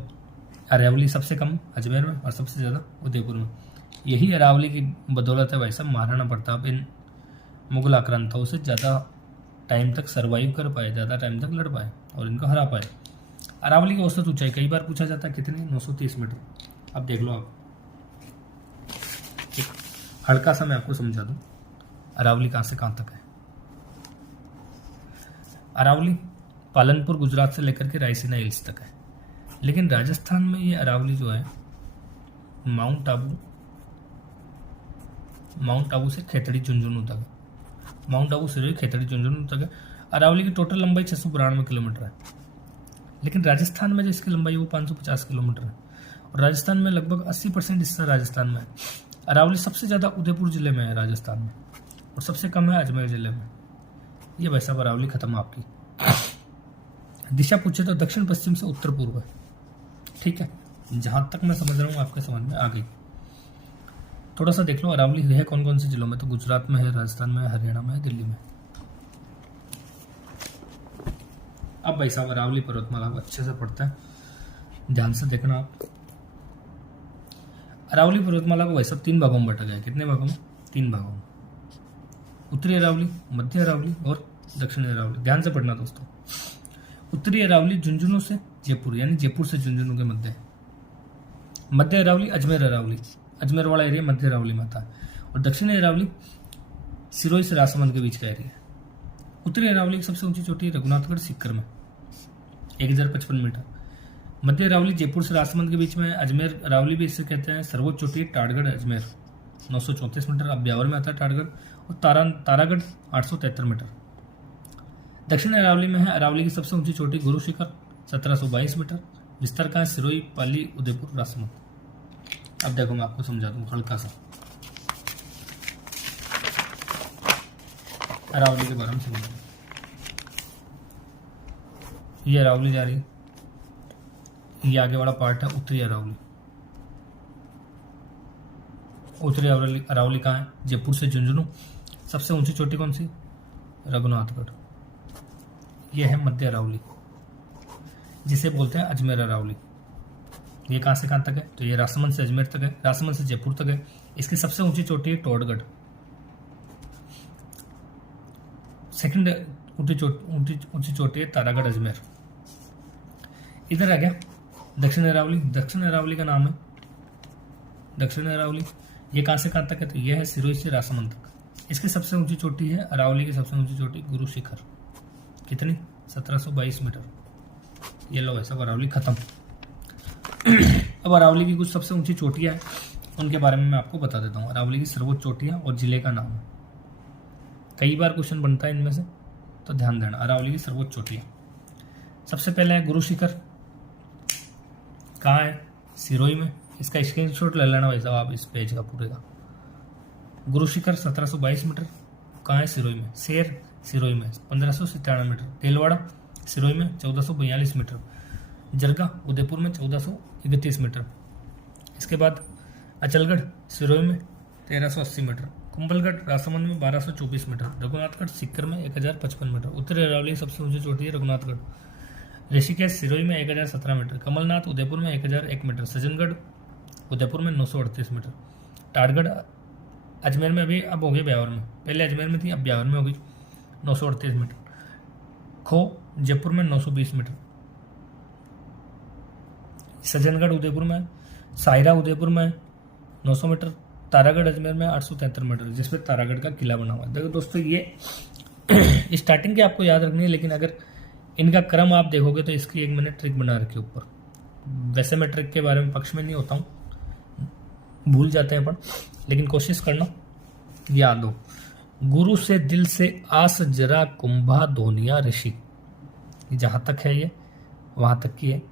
अरावली सबसे कम अजमेर में और सबसे ज़्यादा उदयपुर में। यही अरावली की बदौलत है भाई साहब महाराणा प्रताप इन मुगल आक्रांताओं से ज़्यादा टाइम तक सरवाइव कर पाए, ज़्यादा टाइम तक लड़ पाए और इनको हरा पाए। अरावली की औसत ऊंचाई कई बार पूछा जाता है कितनी, 930 मीटर। अब देख लो आप, एक हल्का सा मैं आपको समझा दूं अरावली कहाँ से कहाँ तक है। अरावली पालनपुर गुजरात से लेकर के रायसीना हिल्स तक है। लेकिन राजस्थान में ये अरावली जो है माउंट आबू से खेतड़ी झुंझुनू तक है। माउंट आबू से खेतड़ी झुंझुनू तक है। अरावली की टोटल लंबाई 692 किलोमीटर है। लेकिन राजस्थान में जो इसकी लंबाई है वो 550 किलोमीटर है। और राजस्थान में लगभग 80% हिस्सा राजस्थान में है। अरावली सबसे ज़्यादा उदयपुर जिले में है राजस्थान में, और सबसे कम है अजमेर जिले में। ये वैसा अरावली खत्म आपकी। दिशा पूछे तो दक्षिण पश्चिम से उत्तर पूर्व है। ठीक है, जहां तक मैं समझ रहा हूँ आपके समझ में आ गई। थोड़ा सा देख लो अरावली है कौन कौन से जिलों में, तो गुजरात में है, राजस्थान में है, हरियाणा में है, दिल्ली में। अब भाई साहब अरावली पर्वतमाला को अच्छे से पढ़ते हैं, ध्यान से देखना आप। अरावली पर्वतमाला को वैसे 3 भागों में बांटा गया है। कितने भागों में? 3 भागों में। उत्तरी अरावली, मध्य अरावली और दक्षिणी अरावली। ध्यान से पढ़ना दोस्तों। उत्तरी अरावली झुंझुनू से जयपुर, यानी जयपुर से झुंझुनू के मध्य है। मध्य अरावली अजमेर अरावली, अजमेर वाला एरिया मध्य अरावली में आता है। और दक्षिणी अरावली सिरोही से राजसमंद के बीच का एरिया है। उत्तरी अरावली की सबसे ऊंची चोटी है रघुनाथगढ़ सीकर में 1055 मीटर। मध्य अरावली जयपुर से राजसमंद के बीच में है। अजमेर अरावली भी इसे कहते हैं। सर्वोच्च चोटी है टाटगढ़ अजमेर 934 मीटर, अब ब्यावर में आता है टाटगढ़। और तारागढ़ 873 मीटर। दक्षिण अरावली में है अरावली की सबसे ऊंची चोटी गुरु शिखर 1722 मीटर। विस्तार का है सिरोही, पाली, उदयपुर, राजसमंद। अब देखो मैं आपको समझा दूं हल्का सा अरावली के बारे में समझा। ये अरावली जा रही है, ये आगे वाला पार्ट है उत्तरी अरावली। उत्तरी अरावली कहाँ है? जयपुर से झुंझुनू। सबसे ऊंची चोटी कौन सी? रघुनाथगढ़। यह है मध्य अरावली, जिसे बोलते हैं अजमेर अरावली। ये कहाँ से कहाँ तक है? तो ये राजसमंद से अजमेर तक है, राजसमंद से जयपुर तक है। इसकी सबसे ऊंची चोटी है टोडगढ़। सेकंड ऊंची चोटी है तारागढ़ अजमेर। इधर आ गया दक्षिण अरावली। दक्षिण अरावली का नाम है दक्षिण अरावली। ये कहाँ से कहाँ तक है? तो यह है सिरोही से राजसमंद तक। इसकी सबसे ऊंची चोटी है अरावली की सबसे ऊंची चोटी गुरु शिखर। कितनी? 1722 मीटर। ये लो ऐसा अरावली खत्म। अब अरावली की कुछ सबसे ऊंची चोटियां हैं, उनके बारे में मैं आपको बता देता हूँ। अरावली की सर्वोच्च चोटियां और जिले का नाम है। कई बार क्वेश्चन बनता है इनमें से, तो ध्यान देना। अरावली की सर्वोच्च चोटियां, सबसे पहले है गुरु शिखर। कहाँ है? सिरोही में। इसका स्क्रीनशॉट ले लेना भाई साहब आप इस पेज का पूरे का। गुरु शिखर 1722 मीटर। कहाँ है? सिरोही में। शेर सिरोही में 1597 मीटर। तेलवाड़ा सिरोही में 1442 मीटर। जरगा उदयपुर में 1431 मीटर। इसके बाद अचलगढ़ सिरोही में 1380 मीटर। कुंभलगढ़ राजसमंद में 1224 मीटर। रघुनाथगढ़ सीकर में 1055 मीटर। उत्तरी अरावली सबसे ऊंची चोटी है रघुनाथगढ़। ऋषिकेश सिरोही में 1017 मीटर। कमलनाथ उदयपुर में 1001 मीटर। सज्जनगढ़ उदयपुर में 938 मीटर। टाटगढ़ अजमेर में भी अब हो गई ब्यावर में, पहले अजमेर में थी अब ब्यावर में होगी 938 मीटर। खो जयपुर में 920 मीटर। सज्जनगढ़ उदयपुर में, सायरा उदयपुर में 900 मीटर। तारागढ़ अजमेर में 873 मीटर, जिसमें तारागढ़ का किला बना हुआ है। देखो दोस्तों ये स्टार्टिंग के आपको याद रखनी है, लेकिन अगर इनका क्रम आप देखोगे तो इसकी एक मैंने ट्रिक बना रखी है ऊपर। वैसे मैं ट्रिक के बारे में पक्ष में नहीं होता हूँ, भूल जाते हैं अपन, लेकिन कोशिश करना याद हो। गुरु से दिल से आस जरा कुंभा धोनिया ऋषि, जहां तक है ये वहां तक की है।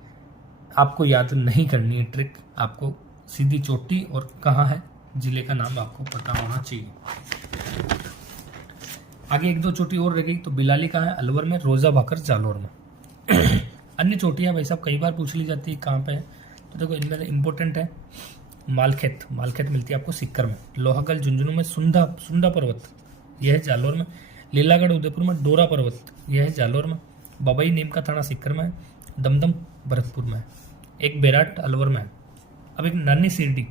आपको याद नहीं करनी है ट्रिक, आपको सीधी चोटी और कहाँ है जिले का नाम आपको पता होना चाहिए। आगे एक दो चोटी और रह गई, तो बिलाली कहाँ है? अलवर में। रोजा भाकर जालोर में। अन्य चोटियां भाई साहब कई बार पूछ ली जाती है कहाँ पे है, तो देखो इनमें इंपॉर्टेंट है मालखेत। मालखेत मिलती है आपको सीकर में। लोहागल झुंझुनू में सुंदा पर्वत, यह है जालोर में। लीलागढ़ उदयपुर में। डोरा पर्वत, यह है जालोर में। बबई नीम का थाना सीकर में है। दमदम भरतपुर में है। एक बेराट अलवर में है। अब एक नानी सीरडी,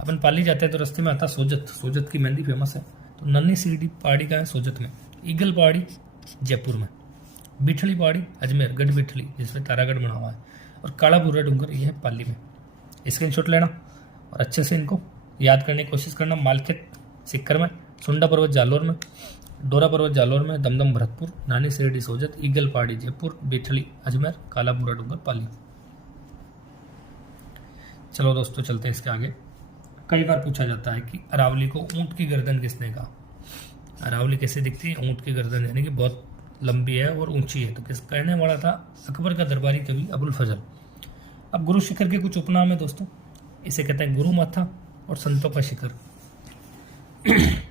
अपन पाली जाते हैं तो रास्ते में आता सोजत। सोजत की मेहंदी फेमस है, तो नन्ही सीरडी पहाड़ी का है सोजत में। ईगल पहाड़ी जयपुर में। बिठली पहाड़ी अजमेर, गढ़ बिठली जिसमें तारागढ़ बना हुआ है। और काला भूरा डूंगर यह है पाली में। स्क्रीनशॉट लेना और अच्छे से इनको याद करने की कोशिश करना। मालखेत सीकर में। सुंडा पर्वत जालोर में। डोरा पर्वत जालोर में। दमदम भरतपुर। नानी सीरडी सोजत। ईगल पहाड़ी जयपुर। बिठली अजमेर। काला भूरा डूंगर पाली। चलो दोस्तों चलते हैं इसके आगे। कई बार पूछा जाता है कि अरावली को ऊंट की गर्दन किसने कहा? अरावली कैसे दिखती है? ऊंट की गर्दन, यानी कि बहुत लंबी है और ऊंची है। तो किस कहने वाला था? अकबर का दरबारी कवि अबुल फजल। अब गुरु शिखर के कुछ उपनाम है दोस्तों। इसे कहते हैं गुरु माथा और संतों का शिखर।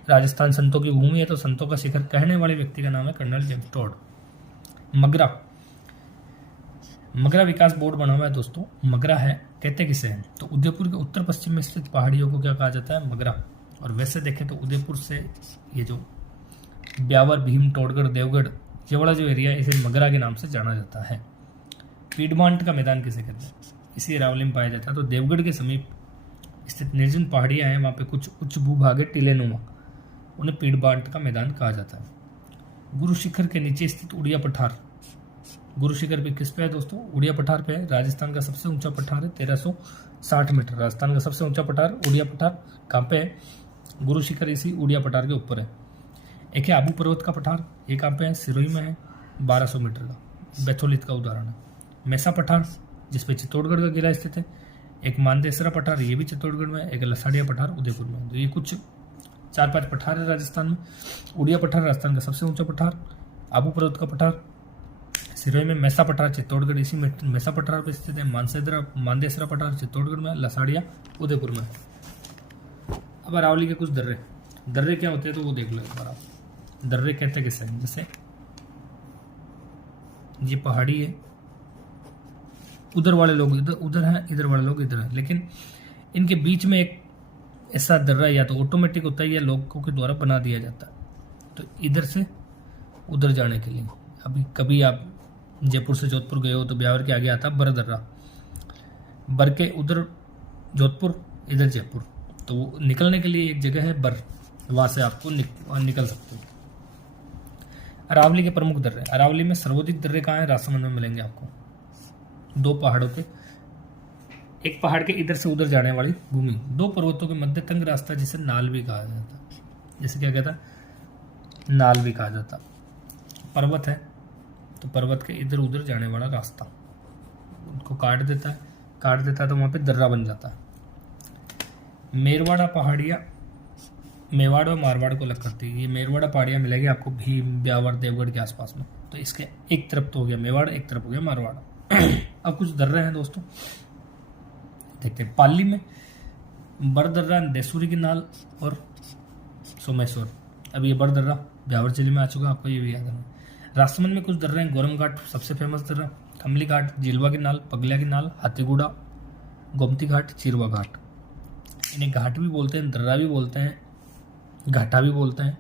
राजस्थान संतों की भूमि है, तो संतों का शिखर कहने वाले व्यक्ति का नाम है colonel James Tod. Magra, Magra विकास बोर्ड बना हुआ है दोस्तों। मगरा है, कहते किसे हैं? तो उदयपुर के उत्तर पश्चिम में स्थित पहाड़ियों को क्या कहा जाता है? मगरा। और वैसे देखें तो उदयपुर से ये जो ब्यावर, भीम, टोडगढ़, देवगढ़, ये वाला जो एरिया है इसे मगरा के नाम से जाना जाता है। पीडमांट का मैदान किसे कहते हैं? इसी अरावली में पाया जाता है। तो देवगढ़ के समीप स्थित निर्जन पहाड़ियाँ हैं, वहाँ पे कुछ उच्च भूभाग है टीलेनुमा, उन्हें पीड़बाट का मैदान कहा जाता है। गुरु शिखर के नीचे स्थित उड़िया पठार, गुरु शिखर पे किस पे है दोस्तों? उड़िया पठार पे है। राजस्थान का सबसे ऊंचा पठार है 1360 मीटर। राजस्थान का सबसे ऊंचा पठार उड़िया पठार कहाँ पे है? गुरु शिखर इसी उड़िया पठार के ऊपर है। एक है आबू पर्वत का पठार, ये कहाँ पे है? सिरोही में है, 1200 मीटर का, बैथोलिथ का उदाहरण है। मैसा पठार जिसपे चित्तौड़गढ़ का किला स्थित है। एक मानदेसरा पठार, ये भी चित्तौड़गढ़ में है। एक लसाड़िया पठार उदयपुर में। तो ये कुछ 4-5 पठार है राजस्थान में। उड़िया पठार राजस्थान का सबसे ऊंचा पठार, आबू पर्वत का पठार सिरोही में, मैसा पठार चित्तौड़गढ़ इसी में मैसा पठार पर स्थित है। मानदेसरा पठार चित्तौड़गढ़ में, लसाड़िया उदयपुर में। अब अरावली के कुछ दर्रे क्या होते हैं तो वो देख लो एक बार आप। दर्रे कहते किसे हैं? जैसे ये पहाड़ी है, उधर वाले लोग उधर हैं, इधर वाले लोग इधर हैं, लेकिन इनके बीच में एक ऐसा दर्रा या तो ऑटोमेटिक होता है या लोगों के द्वारा बना दिया जाता है। तो इधर से उधर जाने के लिए अभी कभी आप जयपुर से जोधपुर गए हो तो ब्यावर के आगे आता है बर दर्रा, बर के उधर जोधपुर इधर जयपुर, तो वो निकलने के लिए एक जगह है बर, वहां से आपको निकल सकते हो। अरावली के प्रमुख दर्रे, अरावली में सर्वाधिक दर्रे कहाँ है? राजसमंद में मिलेंगे आपको। 2 पहाड़ों के, एक पहाड़ के इधर से उधर जाने वाली भूमि, 2 पर्वतों के मध्य तंग रास्ता जिसे नाल भी कहा जाता है। जैसे क्या कहता है? नाल भी कहा जाता। पर्वत है तो पर्वत के इधर उधर जाने वाला रास्ता, उनको काट देता है तो वहां पे दर्रा बन जाता है। मेरवाड़ा पहाड़ियाँ मेवाड़ और मारवाड़ को अलग करती है। ये मेरवाड़ा पहाड़ियाँ मिलेगी आपको भीम, ब्यावर, देवगढ़ के आसपास में। तो इसके एक तरफ तो हो गया मेवाड़, एक तरफ हो गया मारवाड़। अब कुछ दर्रे हैं दोस्तों, देखते हैं। पाली में बरदर्रा, देसूरी की नाल और सोमेश्वर। अब ये बरदर्रा ब्यावर जिले में आ चुका, आपको ये भी याद है। राजसमंद में कुछ दर्रे हैं, गोरम घाट सबसे फेमस दर्रा, कमली घाट, जिलवा की नाल, पगलिया की नाल, हाथीगुड़ा, गोमती घाट, चिरवा घाट। इन्हें घाट भी बोलते हैं, दर्रा भी बोलते हैं, घाटा भी बोलते हैं,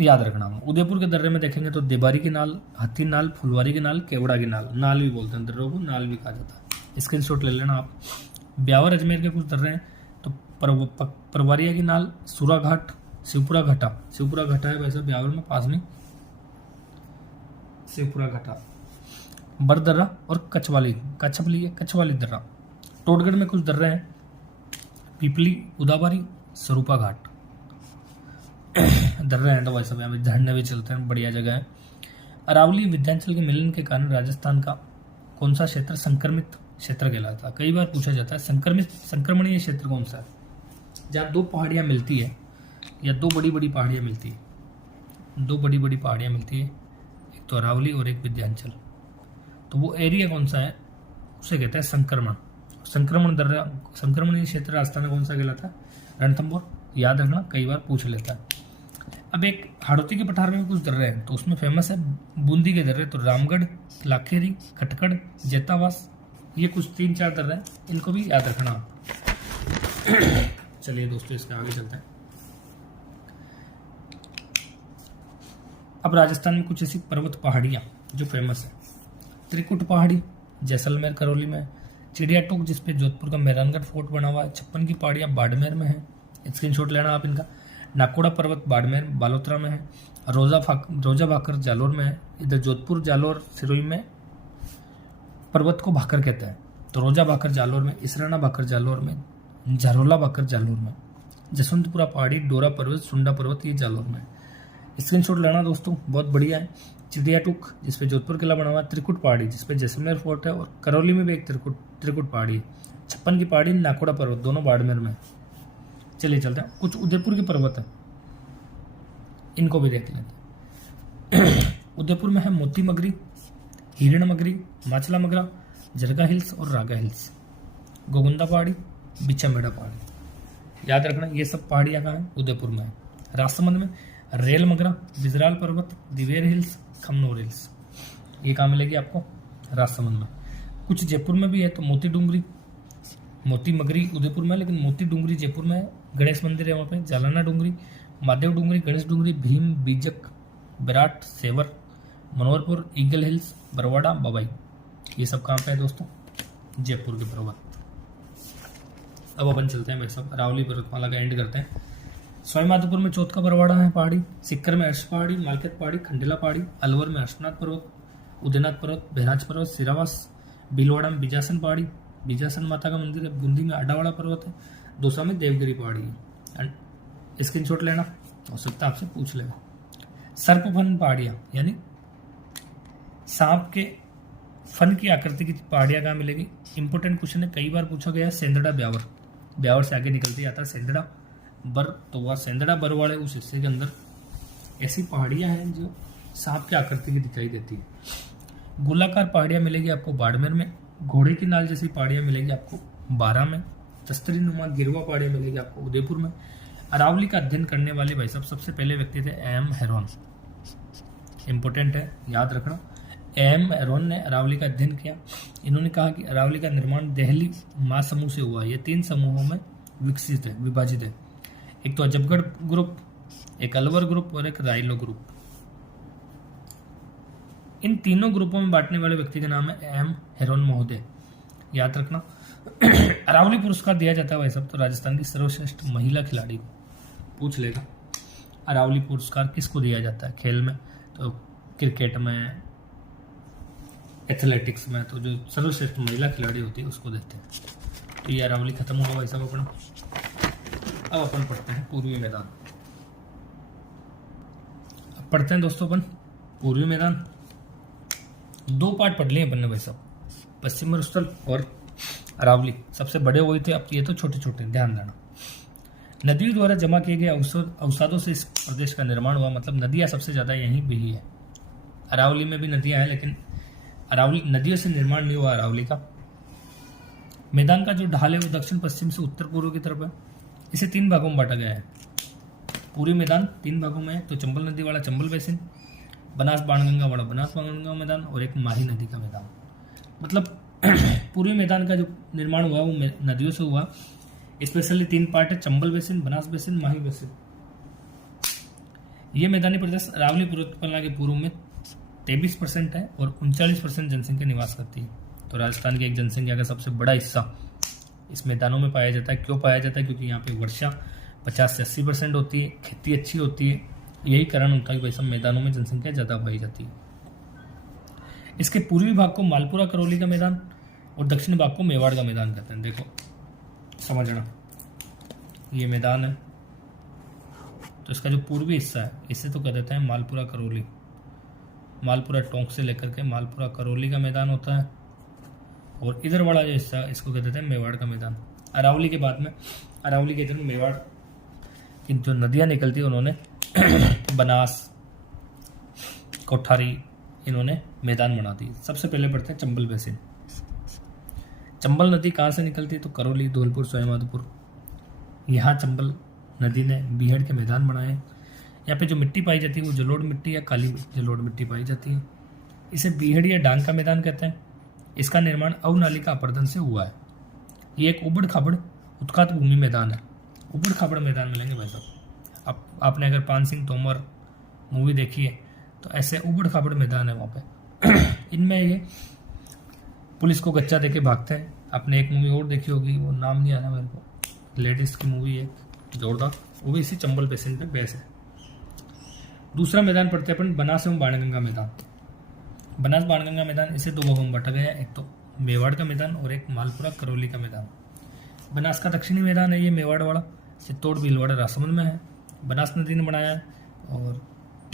याद रखना। उदयपुर के दर्रे में देखेंगे तो देबारी की नाल, हाथी नाल, फुलवारी की नाल, केवड़ा की नाल भी बोलते हैं, दर्रों को नाल भी कहा जाता है। स्क्रीनशॉट ले लेना आप। ब्यावर अजमेर के कुछ दर्रे हैं तो परवारिया की नाल, सूरा घाट, शिवपुरा घाटा है वैसे ब्यावर में पास में, शिवपुरा घाटा, बरदर्रा और कछवाली दर्रा। टोटगढ़ में कुछ दर्रे हैं, पीपली, उदाबारी, स्वरूपा घाट दर्रे हैं। तो वैसे भी झरने भी चलते हैं, बढ़िया जगह है। अरावली विंध्याचल के मिलन के कारण राजस्थान का कौन सा क्षेत्र संक्रमित क्षेत्र कहलाता है? कई बार पूछा जाता है संक्रमणीय क्षेत्र कौन सा है? जहाँ 2 पहाड़ियाँ मिलती है या 2 बड़ी बड़ी पहाड़ियाँ मिलती है, 2 बड़ी बड़ी पहाड़ियाँ मिलती है, एक तो अरावली और एक विंध्याचल। तो वो एरिया कौन सा है उसे कहते हैं संक्रमणीय क्षेत्र राजस्थान में कौन सा कहलाता है? रणथंभौर। याद रखना, कई बार पूछ लेता है। अब एक हाड़ौती के पठार में कुछ दर्रे हैं तो उसमें फेमस है बूंदी के दर्रे, तो रामगढ़, लाखेरी, खटकड़, जेतावास, ये कुछ 3-4 दर्रे हैं, इनको भी याद रखना। चलिए दोस्तों इसके आगे चलते हैं। अब राजस्थान में कुछ ऐसी पर्वत पहाड़ियाँ जो फेमस है। त्रिकुट पहाड़ी जैसलमेर करौली में, चिड़िया टोक जिसपे जोधपुर का मेहरानगढ़ फोर्ट बना हुआ है, 56 की पहाड़ियाँ बाड़मेर में है, स्क्रीनशॉट लेना आप इनका। नाकोड़ा पर्वत बाड़मेर बालोतरा में है, रोजा भाकर जालोर में है। इधर जोधपुर, जालोर, सिरोही में पर्वत को भाकर कहते हैं, तो रोजा भाकर जालोर में, इसराना भाकर जालोर में, झारोला भाकर जालोर में। जसवंतपुरा पहाड़ी, डोरा पर्वत, सुंडा पर्वत, ये जालोर में। स्क्रीनशॉट लेना दोस्तों, बहुत बढ़िया है। चिड़िया टूक जिसपे जोधपुर किला बना हुआ है, त्रिकुट पहाड़ी जिसपे जैसलमेर फोर्ट है, और करौली में भी एक त्रिकुट पहाड़ी है। 56 की पहाड़ी, नाकोड़ा पर्वत, दोनों बाड़मेर में। चलिए चलते हैं। कुछ उदयपुर के पर्वत है, इनको भी देख लेते हैं। उदयपुर में है मोती मगरी, हिरण मगरी, माचला मगरा, जरगा हिल्स और रागा हिल्स। गोगुंदा पहाड़ी, बिचामेड़ा पहाड़ी, याद रखना ये सब पहाड़ियाँ कहाँ हैं? उदयपुर में है। राजसमंद में रेल मगरा, बिजराल पर्वत, दिवेर हिल्स, खमनोर हिल्स, ये कहाँ मिलेगी आपको? राजसमंद में। कुछ जयपुर में भी है, तो मोती डूंगरी, मोती मगरी उदयपुर में, लेकिन मोती डूंगरी जयपुर में है। गणेश मंदिर है वहाँ पे, जालाना डूंगरी, महादेव डूंगरी, गणेश डूंगरी, भीम, बीजक, विराट, सेवर, मनोहरपुर, ईगल हिल्स, बरवाड़ा, बबाई, ये सब कहाँ पे है दोस्तों? जयपुर के पर्वत। अब अपन चलते हैं भाई साहब अरावली पर्वतमाला का एंड करते हैं। सवाईमाधोपुर में चौथ का परवाड़ा है पहाड़ी, सिक्कर में अर्श पहाड़ी, मालखेत पहाड़ी, खंडेला पहाड़ी, अलवर में अर्शनाथ पर्वत, उदयनाथ पर्वत, बहराज पर्वत, सिरावास, भीलवाड़ा में बीजासन पहाड़ी, बीजासन माता का मंदिर है, बूंदी में अड्डावाड़ा पर्वत है, दौसा में देवगिरी पहाड़ी है। स्क्रीनशॉट लेना, हो सकता है आपसे पूछ लेगा। सर्पफन पहाड़ियाँ यानी सांप के फन की आकृति की पहाड़ियाँ कहाँ मिलेगी? इंपॉर्टेंट क्वेश्चन है, कई बार पूछा गया है। सेंदड़ा ब्यावर, ब्यावर से आगे निकलते जाता है सेंदड़ा बर, तो वह सेंदड़ा बर वाले उस हिस्से के अंदर ऐसी पहाड़ियाँ हैं जो सांप की आकृति की दिखाई देती है। गोलाकार पहाड़ियाँ मिलेगी आपको बाड़मेर में, घोड़े की नाल जैसी पहाड़ियाँ मिलेगी आपको बारा में, तस्तरी नुमा गिरवा पहाड़ियाँ मिलेगी आपको उदयपुर में। अरावली का अध्ययन करने वाले भाई साहब सबसे पहले व्यक्ति थे एम हेरोन, इंपॉर्टेंट है याद रखना। एम हेरोन ने अरावली का अध्ययन किया। इन्होंने कहा कि अरावली का निर्माण देहली महासमूह से हुआ। ये 3 समूहों में विकसित है, विभाजित है। एक तो अजबगढ़ ग्रुप, एक अलवर ग्रुप और एक राइलो ग्रुप। इन तीनों ग्रुपों में बांटने वाले व्यक्ति का नाम है एम हेरोन महोदय, याद रखना। अरावली पुरस्कार दिया जाता है भाई साहब तो राजस्थान की सर्वश्रेष्ठ महिला खिलाड़ी को, पूछ लेगा। अरावली पुरस्कार किसको दिया जाता है खेल में? तो क्रिकेट में, एथलेटिक्स में, तो जो सर्वश्रेष्ठ महिला खिलाड़ी होती है उसको देते हैं। तो ये अरावली खत्म होगा भाई साहब अपना। अब अपन पढ़ते हैं पूर्वी मैदान। अब पढ़ते हैं दोस्तों अपन पूर्वी मैदान। 2 पार्ट पढ़ लिए अपन ने भाई साहब, पश्चिम मरुस्थल और अरावली। सबसे बड़े वही थे, अब ये तो छोटे छोटे, ध्यान देना। नदियों द्वारा जमा किए गए अवसादों से इस प्रदेश का निर्माण हुआ, मतलब नदियाँ सबसे ज़्यादा यहीं बही है। अरावली में भी नदियाँ हैं लेकिन अरावली नदियों से निर्माण नहीं हुआ अरावली का। मैदान का जो ढाल है वो दक्षिण पश्चिम से उत्तर पूर्व की तरफ है। इसे 3 भागों में बांटा गया है। पूरी मैदान 3 भागों में है, तो चंबल नदी वाला चंबल बेसिन, बनास बाणगंगा वाला बनास बाणगंगा मैदान और एक माही नदी का मैदान। मतलब पूर्वी मैदान का जो निर्माण हुआ वो नदियों से हुआ। स्पेशली 3 पार्ट है, चंबल बेसिन, बनास बेसिन, माही बेसिन। ये मैदानी प्रदेश अरावली पर्वतमाला के पूर्व में 23% है और 39% जनसंख्या निवास करती है। तो राजस्थान की एक जनसंख्या का सबसे बड़ा हिस्सा इस मैदानों में पाया जाता है। क्यों पाया जाता है? क्योंकि यहाँ पे वर्षा 50 से 80% होती है, खेती अच्छी होती है। यही कारण होता है कि भाई सब मैदानों में जनसंख्या ज़्यादा पाई जाती है। इसके पूर्वी भाग को मालपुरा करौली का मैदान और दक्षिणी भाग को मेवाड़ का मैदान कहते हैं। देखो समझना, ये मैदान है तो इसका जो पूर्वी हिस्सा है इसे तो कह देते हैं मालपुरा करौली। मालपुरा टोंक से लेकर के मालपुरा करौली का मैदान होता है और इधर वाला जो हिस्सा इसको कह देते हैं मेवाड़ का मैदान। अरावली के बाद में, अरावली के इधर मेवाड़ की जो नदियाँ निकलती है उन्होंने बनास, कोठारी, इन्होंने मैदान बना दी। सबसे पहले पढ़ते हैं चंबल बेसिन। चंबल नदी कहाँ से निकलती है? तो करौली, धौलपुर, सवाईमाधोपुर। यहाँ चंबल नदी ने बीहड़ के मैदान बनाए। यहाँ पे जो मिट्टी पाई जाती है वो जलोढ़ मिट्टी या काली जलोढ़ मिट्टी पाई जाती है। इसे बीहड़ या डांग का मैदान कहते हैं। इसका निर्माण अवनाली का अपर्दन से हुआ है। ये एक उबड़ खाबड़ उत्खात भूमि मैदान है। उबड़ खाबड़ मैदान मिलेंगे भाई साहब। आपने अगर पान सिंह तोमर मूवी देखी है तो ऐसे उबड़ खाबड़ मैदान है वहाँ पे। इनमें ये पुलिस को गच्चा देके भागते हैं। आपने एक मूवी और देखी होगी, वो नाम नहीं आ रहा मेरे को, लेडीज की मूवी है जोरदार, वो भी इसी चंबल बेसिन पे बेस है। दूसरा मैदान पढ़ते हैं अपन बनास एवं बाणगंगा मैदान। बनास बाणगंगा मैदान इसे 2 भागों में बांटा गया है, एक तो मेवाड़ का मैदान और एक मालपुरा करौली का मैदान। बनास का दक्षिणी मैदान है ये मेवाड़ वाला, चित्तौड़ भीलवाड़ा राजसमंद में है। बनास नदी ने बनाया है। और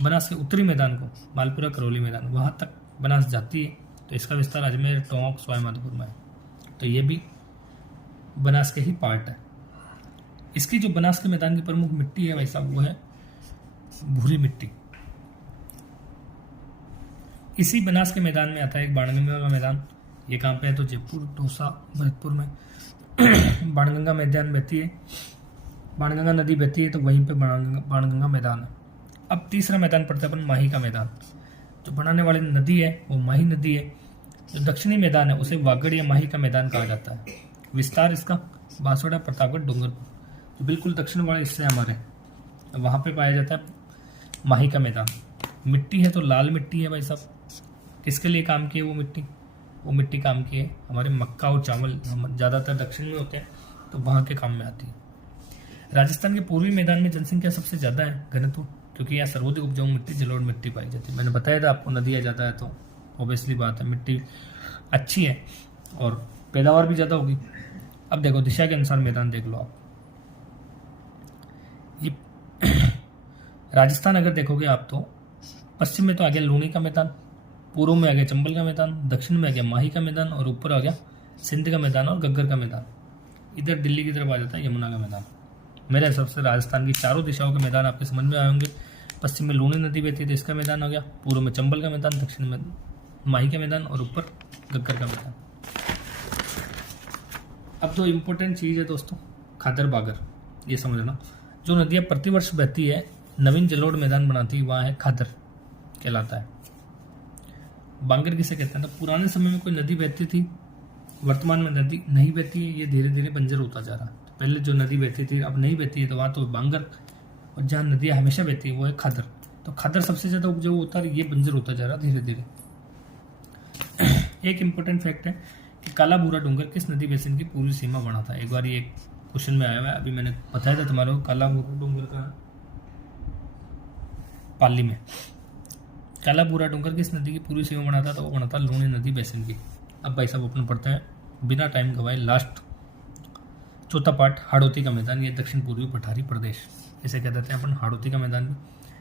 बनास के उत्तरी मैदान को मालपुरा करौली मैदान, वहाँ तक बनास जाती है। तो इसका विस्तार अजमेर, टोंक, सवाईमाधोपुर में है। तो ये भी बनास के ही पार्ट है। इसकी जो बनास के मैदान की प्रमुख मिट्टी है भाई साहब वो है भूरी मिट्टी। इसी बनास के मैदान में आता है एक बाणगंगा का मैदान। ये कहाँ पे है? तो जयपुर, दौसा, भरतपुर में बाणगंगा मैदान बहती है। बाणगंगा नदी बहती है तो वहीं पे बाणगंगा मैदान है। अब तीसरा मैदान पड़ता है अपन माही का मैदान। जो बनाने वाली नदी है वो माही नदी है। जो दक्षिणी मैदान है उसे वागड़ या माही का मैदान कहा जाता है। विस्तार इसका बांसवाड़ा, प्रतापगढ़, डूंगरपुर, जो बिल्कुल दक्षिण वाले हिस्से हमारे, वहाँ पे पाया जाता है माही का मैदान। मिट्टी है तो लाल मिट्टी है भाई साहब। किसके लिए काम की है वो मिट्टी? वो मिट्टी काम की है हमारे मक्का और चावल, हम ज़्यादातर दक्षिण में होते हैं तो वहाँ के काम में आती है। राजस्थान के पूर्वी मैदान में जनसंख्या सबसे ज़्यादा है घनत्व, क्योंकि यहाँ सर्वाधिक उपजाऊ मिट्टी जलोढ़ मिट्टी पाई जाती है। मैंने बताया था आपको, नदियाँ ज़्यादा है तो ऑब्वियसली बात है मिट्टी अच्छी है और पैदावार भी ज़्यादा होगी। अब देखो दिशा के अनुसार मैदान देख लो आप। ये राजस्थान अगर देखोगे आप तो पश्चिम में तो आ गया लूनी का मैदान, पूर्व में आ गया चंबल का मैदान, दक्षिण में आ गया माही का मैदान और ऊपर आ गया सिंध का मैदान और गग्गर का मैदान। इधर दिल्ली की तरफ आ जाता है यमुना का मैदान। मेरे हिसाब से राजस्थान की चारों दिशाओं के मैदान आपके समझ में आए होंगे। पश्चिम में लूनी नदी बहती है तो इसका मैदान हो गया, पूर्व में चंबल का मैदान, दक्षिण में माही का मैदान और ऊपर गग्गर का मैदान। अब तो इम्पोर्टेंट चीज़ है दोस्तों खादर बागर, ये समझना। जो नदियाँ प्रतिवर्ष बहती है नवीन जलोढ़ मैदान बनाती है वहाँ है खादर कहलाता है। बांगर किसे कहते हैं? तो पुराने समय में कोई नदी बहती थी, वर्तमान में नदी नहीं बहती है, ये धीरे धीरे बंजर होता जा रहा है। तो पहले जो नदी बहती थी अब नहीं बहती है तो वहाँ तो बांगर, और जहाँ नदियाँ हमेशा बहती है वो है खादर। तो खादर सबसे ज़्यादा उपजाऊ होता है, ये बंजर होता जा रहा है धीरे धीरे। एक इम्पोर्टेंट फैक्ट है कि काला भूरा डूंगर किस नदी बेसिन की पूर्वी सीमा बना था। एक बार ये क्वेश्चन में आया हुआ है, अभी मैंने बताया था तुम्हारे को, काला भूरा डूंगर का पाली में काला भूरा डूंगर किस नदी की पूर्वी सीमा बना था, तो वो बना था लूनी नदी बेसिन की। अब भाई साहब अपन पढ़ते हैं बिना टाइम गवाए लास्ट चौथा पार्ट, हाड़ौती का मैदान। ये दक्षिण पूर्वी पठारी प्रदेश इसे कह देते हैं अपन हाड़ौती का मैदान भी।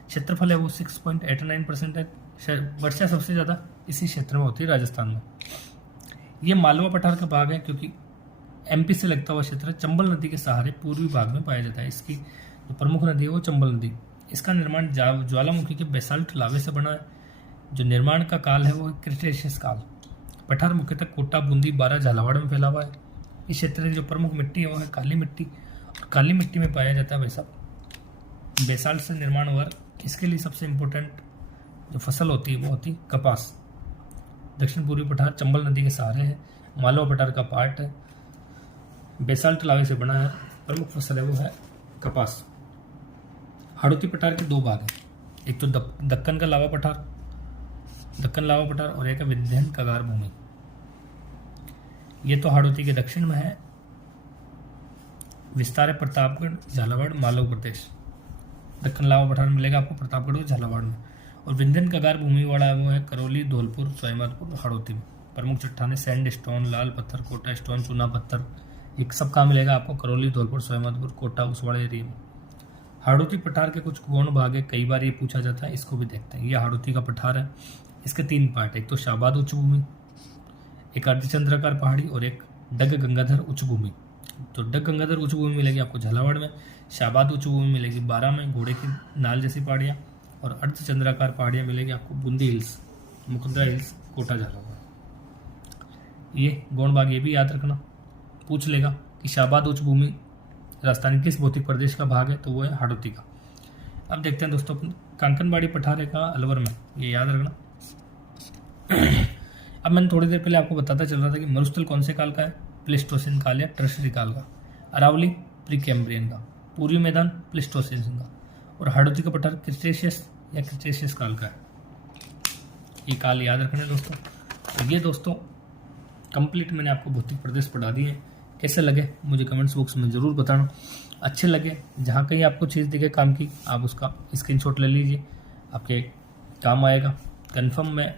क्षेत्रफल है वो 6.89% है। वर्षा सबसे ज़्यादा इसी क्षेत्र में होती है राजस्थान में। ये मालवा पठार का भाग है क्योंकि एमपी से लगता हुआ क्षेत्र चंबल नदी के सहारे पूर्वी भाग में पाया जाता है। इसकी जो प्रमुख नदी है वो चंबल नदी। इसका निर्माण ज्वालामुखी के बेसाल्ट लावे से बना है। जो निर्माण का काल है वो क्रिटेशियस काल। पठार मुख्यतः कोटा, बूंदी, बारा, झालावाड़ में फैला हुआ है। इस क्षेत्र की जो प्रमुख मिट्टी है वो है काली मिट्टी, और काली मिट्टी में पाया जाता है वैसा बेसाल्ट से निर्माण हुआ। इसके लिए सबसे इम्पोर्टेंट जो फसल होती है वो होती है कपास। दक्षिण पूर्वी पठार चंबल नदी के सहारे है, मालवा पठार का पार्ट है, बेसाल्ट लावे से बना है, प्रमुख फसल है वो है कपास। हाड़ौती पठार के दो भाग हैं, एक तो दक्कन का लावा पठार, दक्कन लावा पठार, और एक है विंध्यन कगार भूमि। ये तो हाड़ौती के दक्षिण में है। विस्तार है प्रतापगढ़, झालावाड़, मालवा प्रदेश। दक्कन लावा पठार मिलेगा आपको प्रतापगढ़ और झालावाड़ में। और विंध्यन कगार भूमि वाला है वो है करौली, धौलपुर, सोईमाधपुर, हाड़ौती में। प्रमुख चट्टाने सैंड स्टोन, लाल पत्थर, कोटा स्टोन, चूना पत्थर, ये सब काम मिलेगा आपको करौली, धौलपुर, सोईमाधपुर, कोटा, उस वाले एरिया में। हाड़ौती पठार के कुछ गौण भाग है, कई बार ये पूछा जाता है, इसको भी देखते हैं। ये हाड़ौती का पठार है, इसके तीन पार्ट, एक तो शाबाद उच्च भूमि, एक अर्धचंद्राकार पहाड़ी और एक डग गंगाधर उच्च भूमि। तो डग गंगाधर उच्च भूमि मिलेगी आपको झालावाड़ में, शाबाद उच्च भूमि मिलेगी बारा में, घोड़े की नाल जैसी पहाड़ियाँ, और अर्धचंद्राकार पहाड़ियाँ मिलेगी आपको बूंदी हिल्स, मुकुंदरा हिल्स, कोटा, झालावाड़। ये गौण भाग ये भी याद रखना, पूछ लेगा कि शाबाद उच्च भूमि राजस्थान किस भौतिक प्रदेश का भाग है, तो वो है हाड़ौती का। अब देखते हैं दोस्तों कांकनबाड़ी पठार का अलवर में, ये याद रखना। अब मैंने थोड़ी देर पहले आपको बताता चल रहा था कि मरुस्थल कौन से काल का है, प्लेस्टोसिन काल या टर्शरी काल का। अरावली प्री कैम्ब्रियन का, पूर्वी मैदान प्लेस्टोसिन का, और हाड़ौती का पठार क्रिटेशियस या क्रिटेशियस काल का है। ये काल याद रखने दोस्तों। तो ये दोस्तों कंप्लीट मैंने आपको भौतिक प्रदेश पढ़ा दिए। कैसे लगे मुझे कमेंट्स बॉक्स में ज़रूर बताना। अच्छे लगे, जहाँ कहीं आपको चीज़ दिखे काम की, आप उसका स्क्रीनशॉट ले लीजिए, आपके काम आएगा। कंफर्म मैं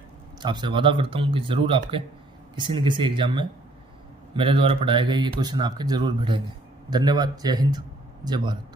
आपसे वादा करता हूँ कि ज़रूर आपके किसी न किसी एग्ज़ाम में मेरे द्वारा पढ़ाए गए ये क्वेश्चन आपके ज़रूर भिड़ेंगे। धन्यवाद। जय हिंद, जय भारत।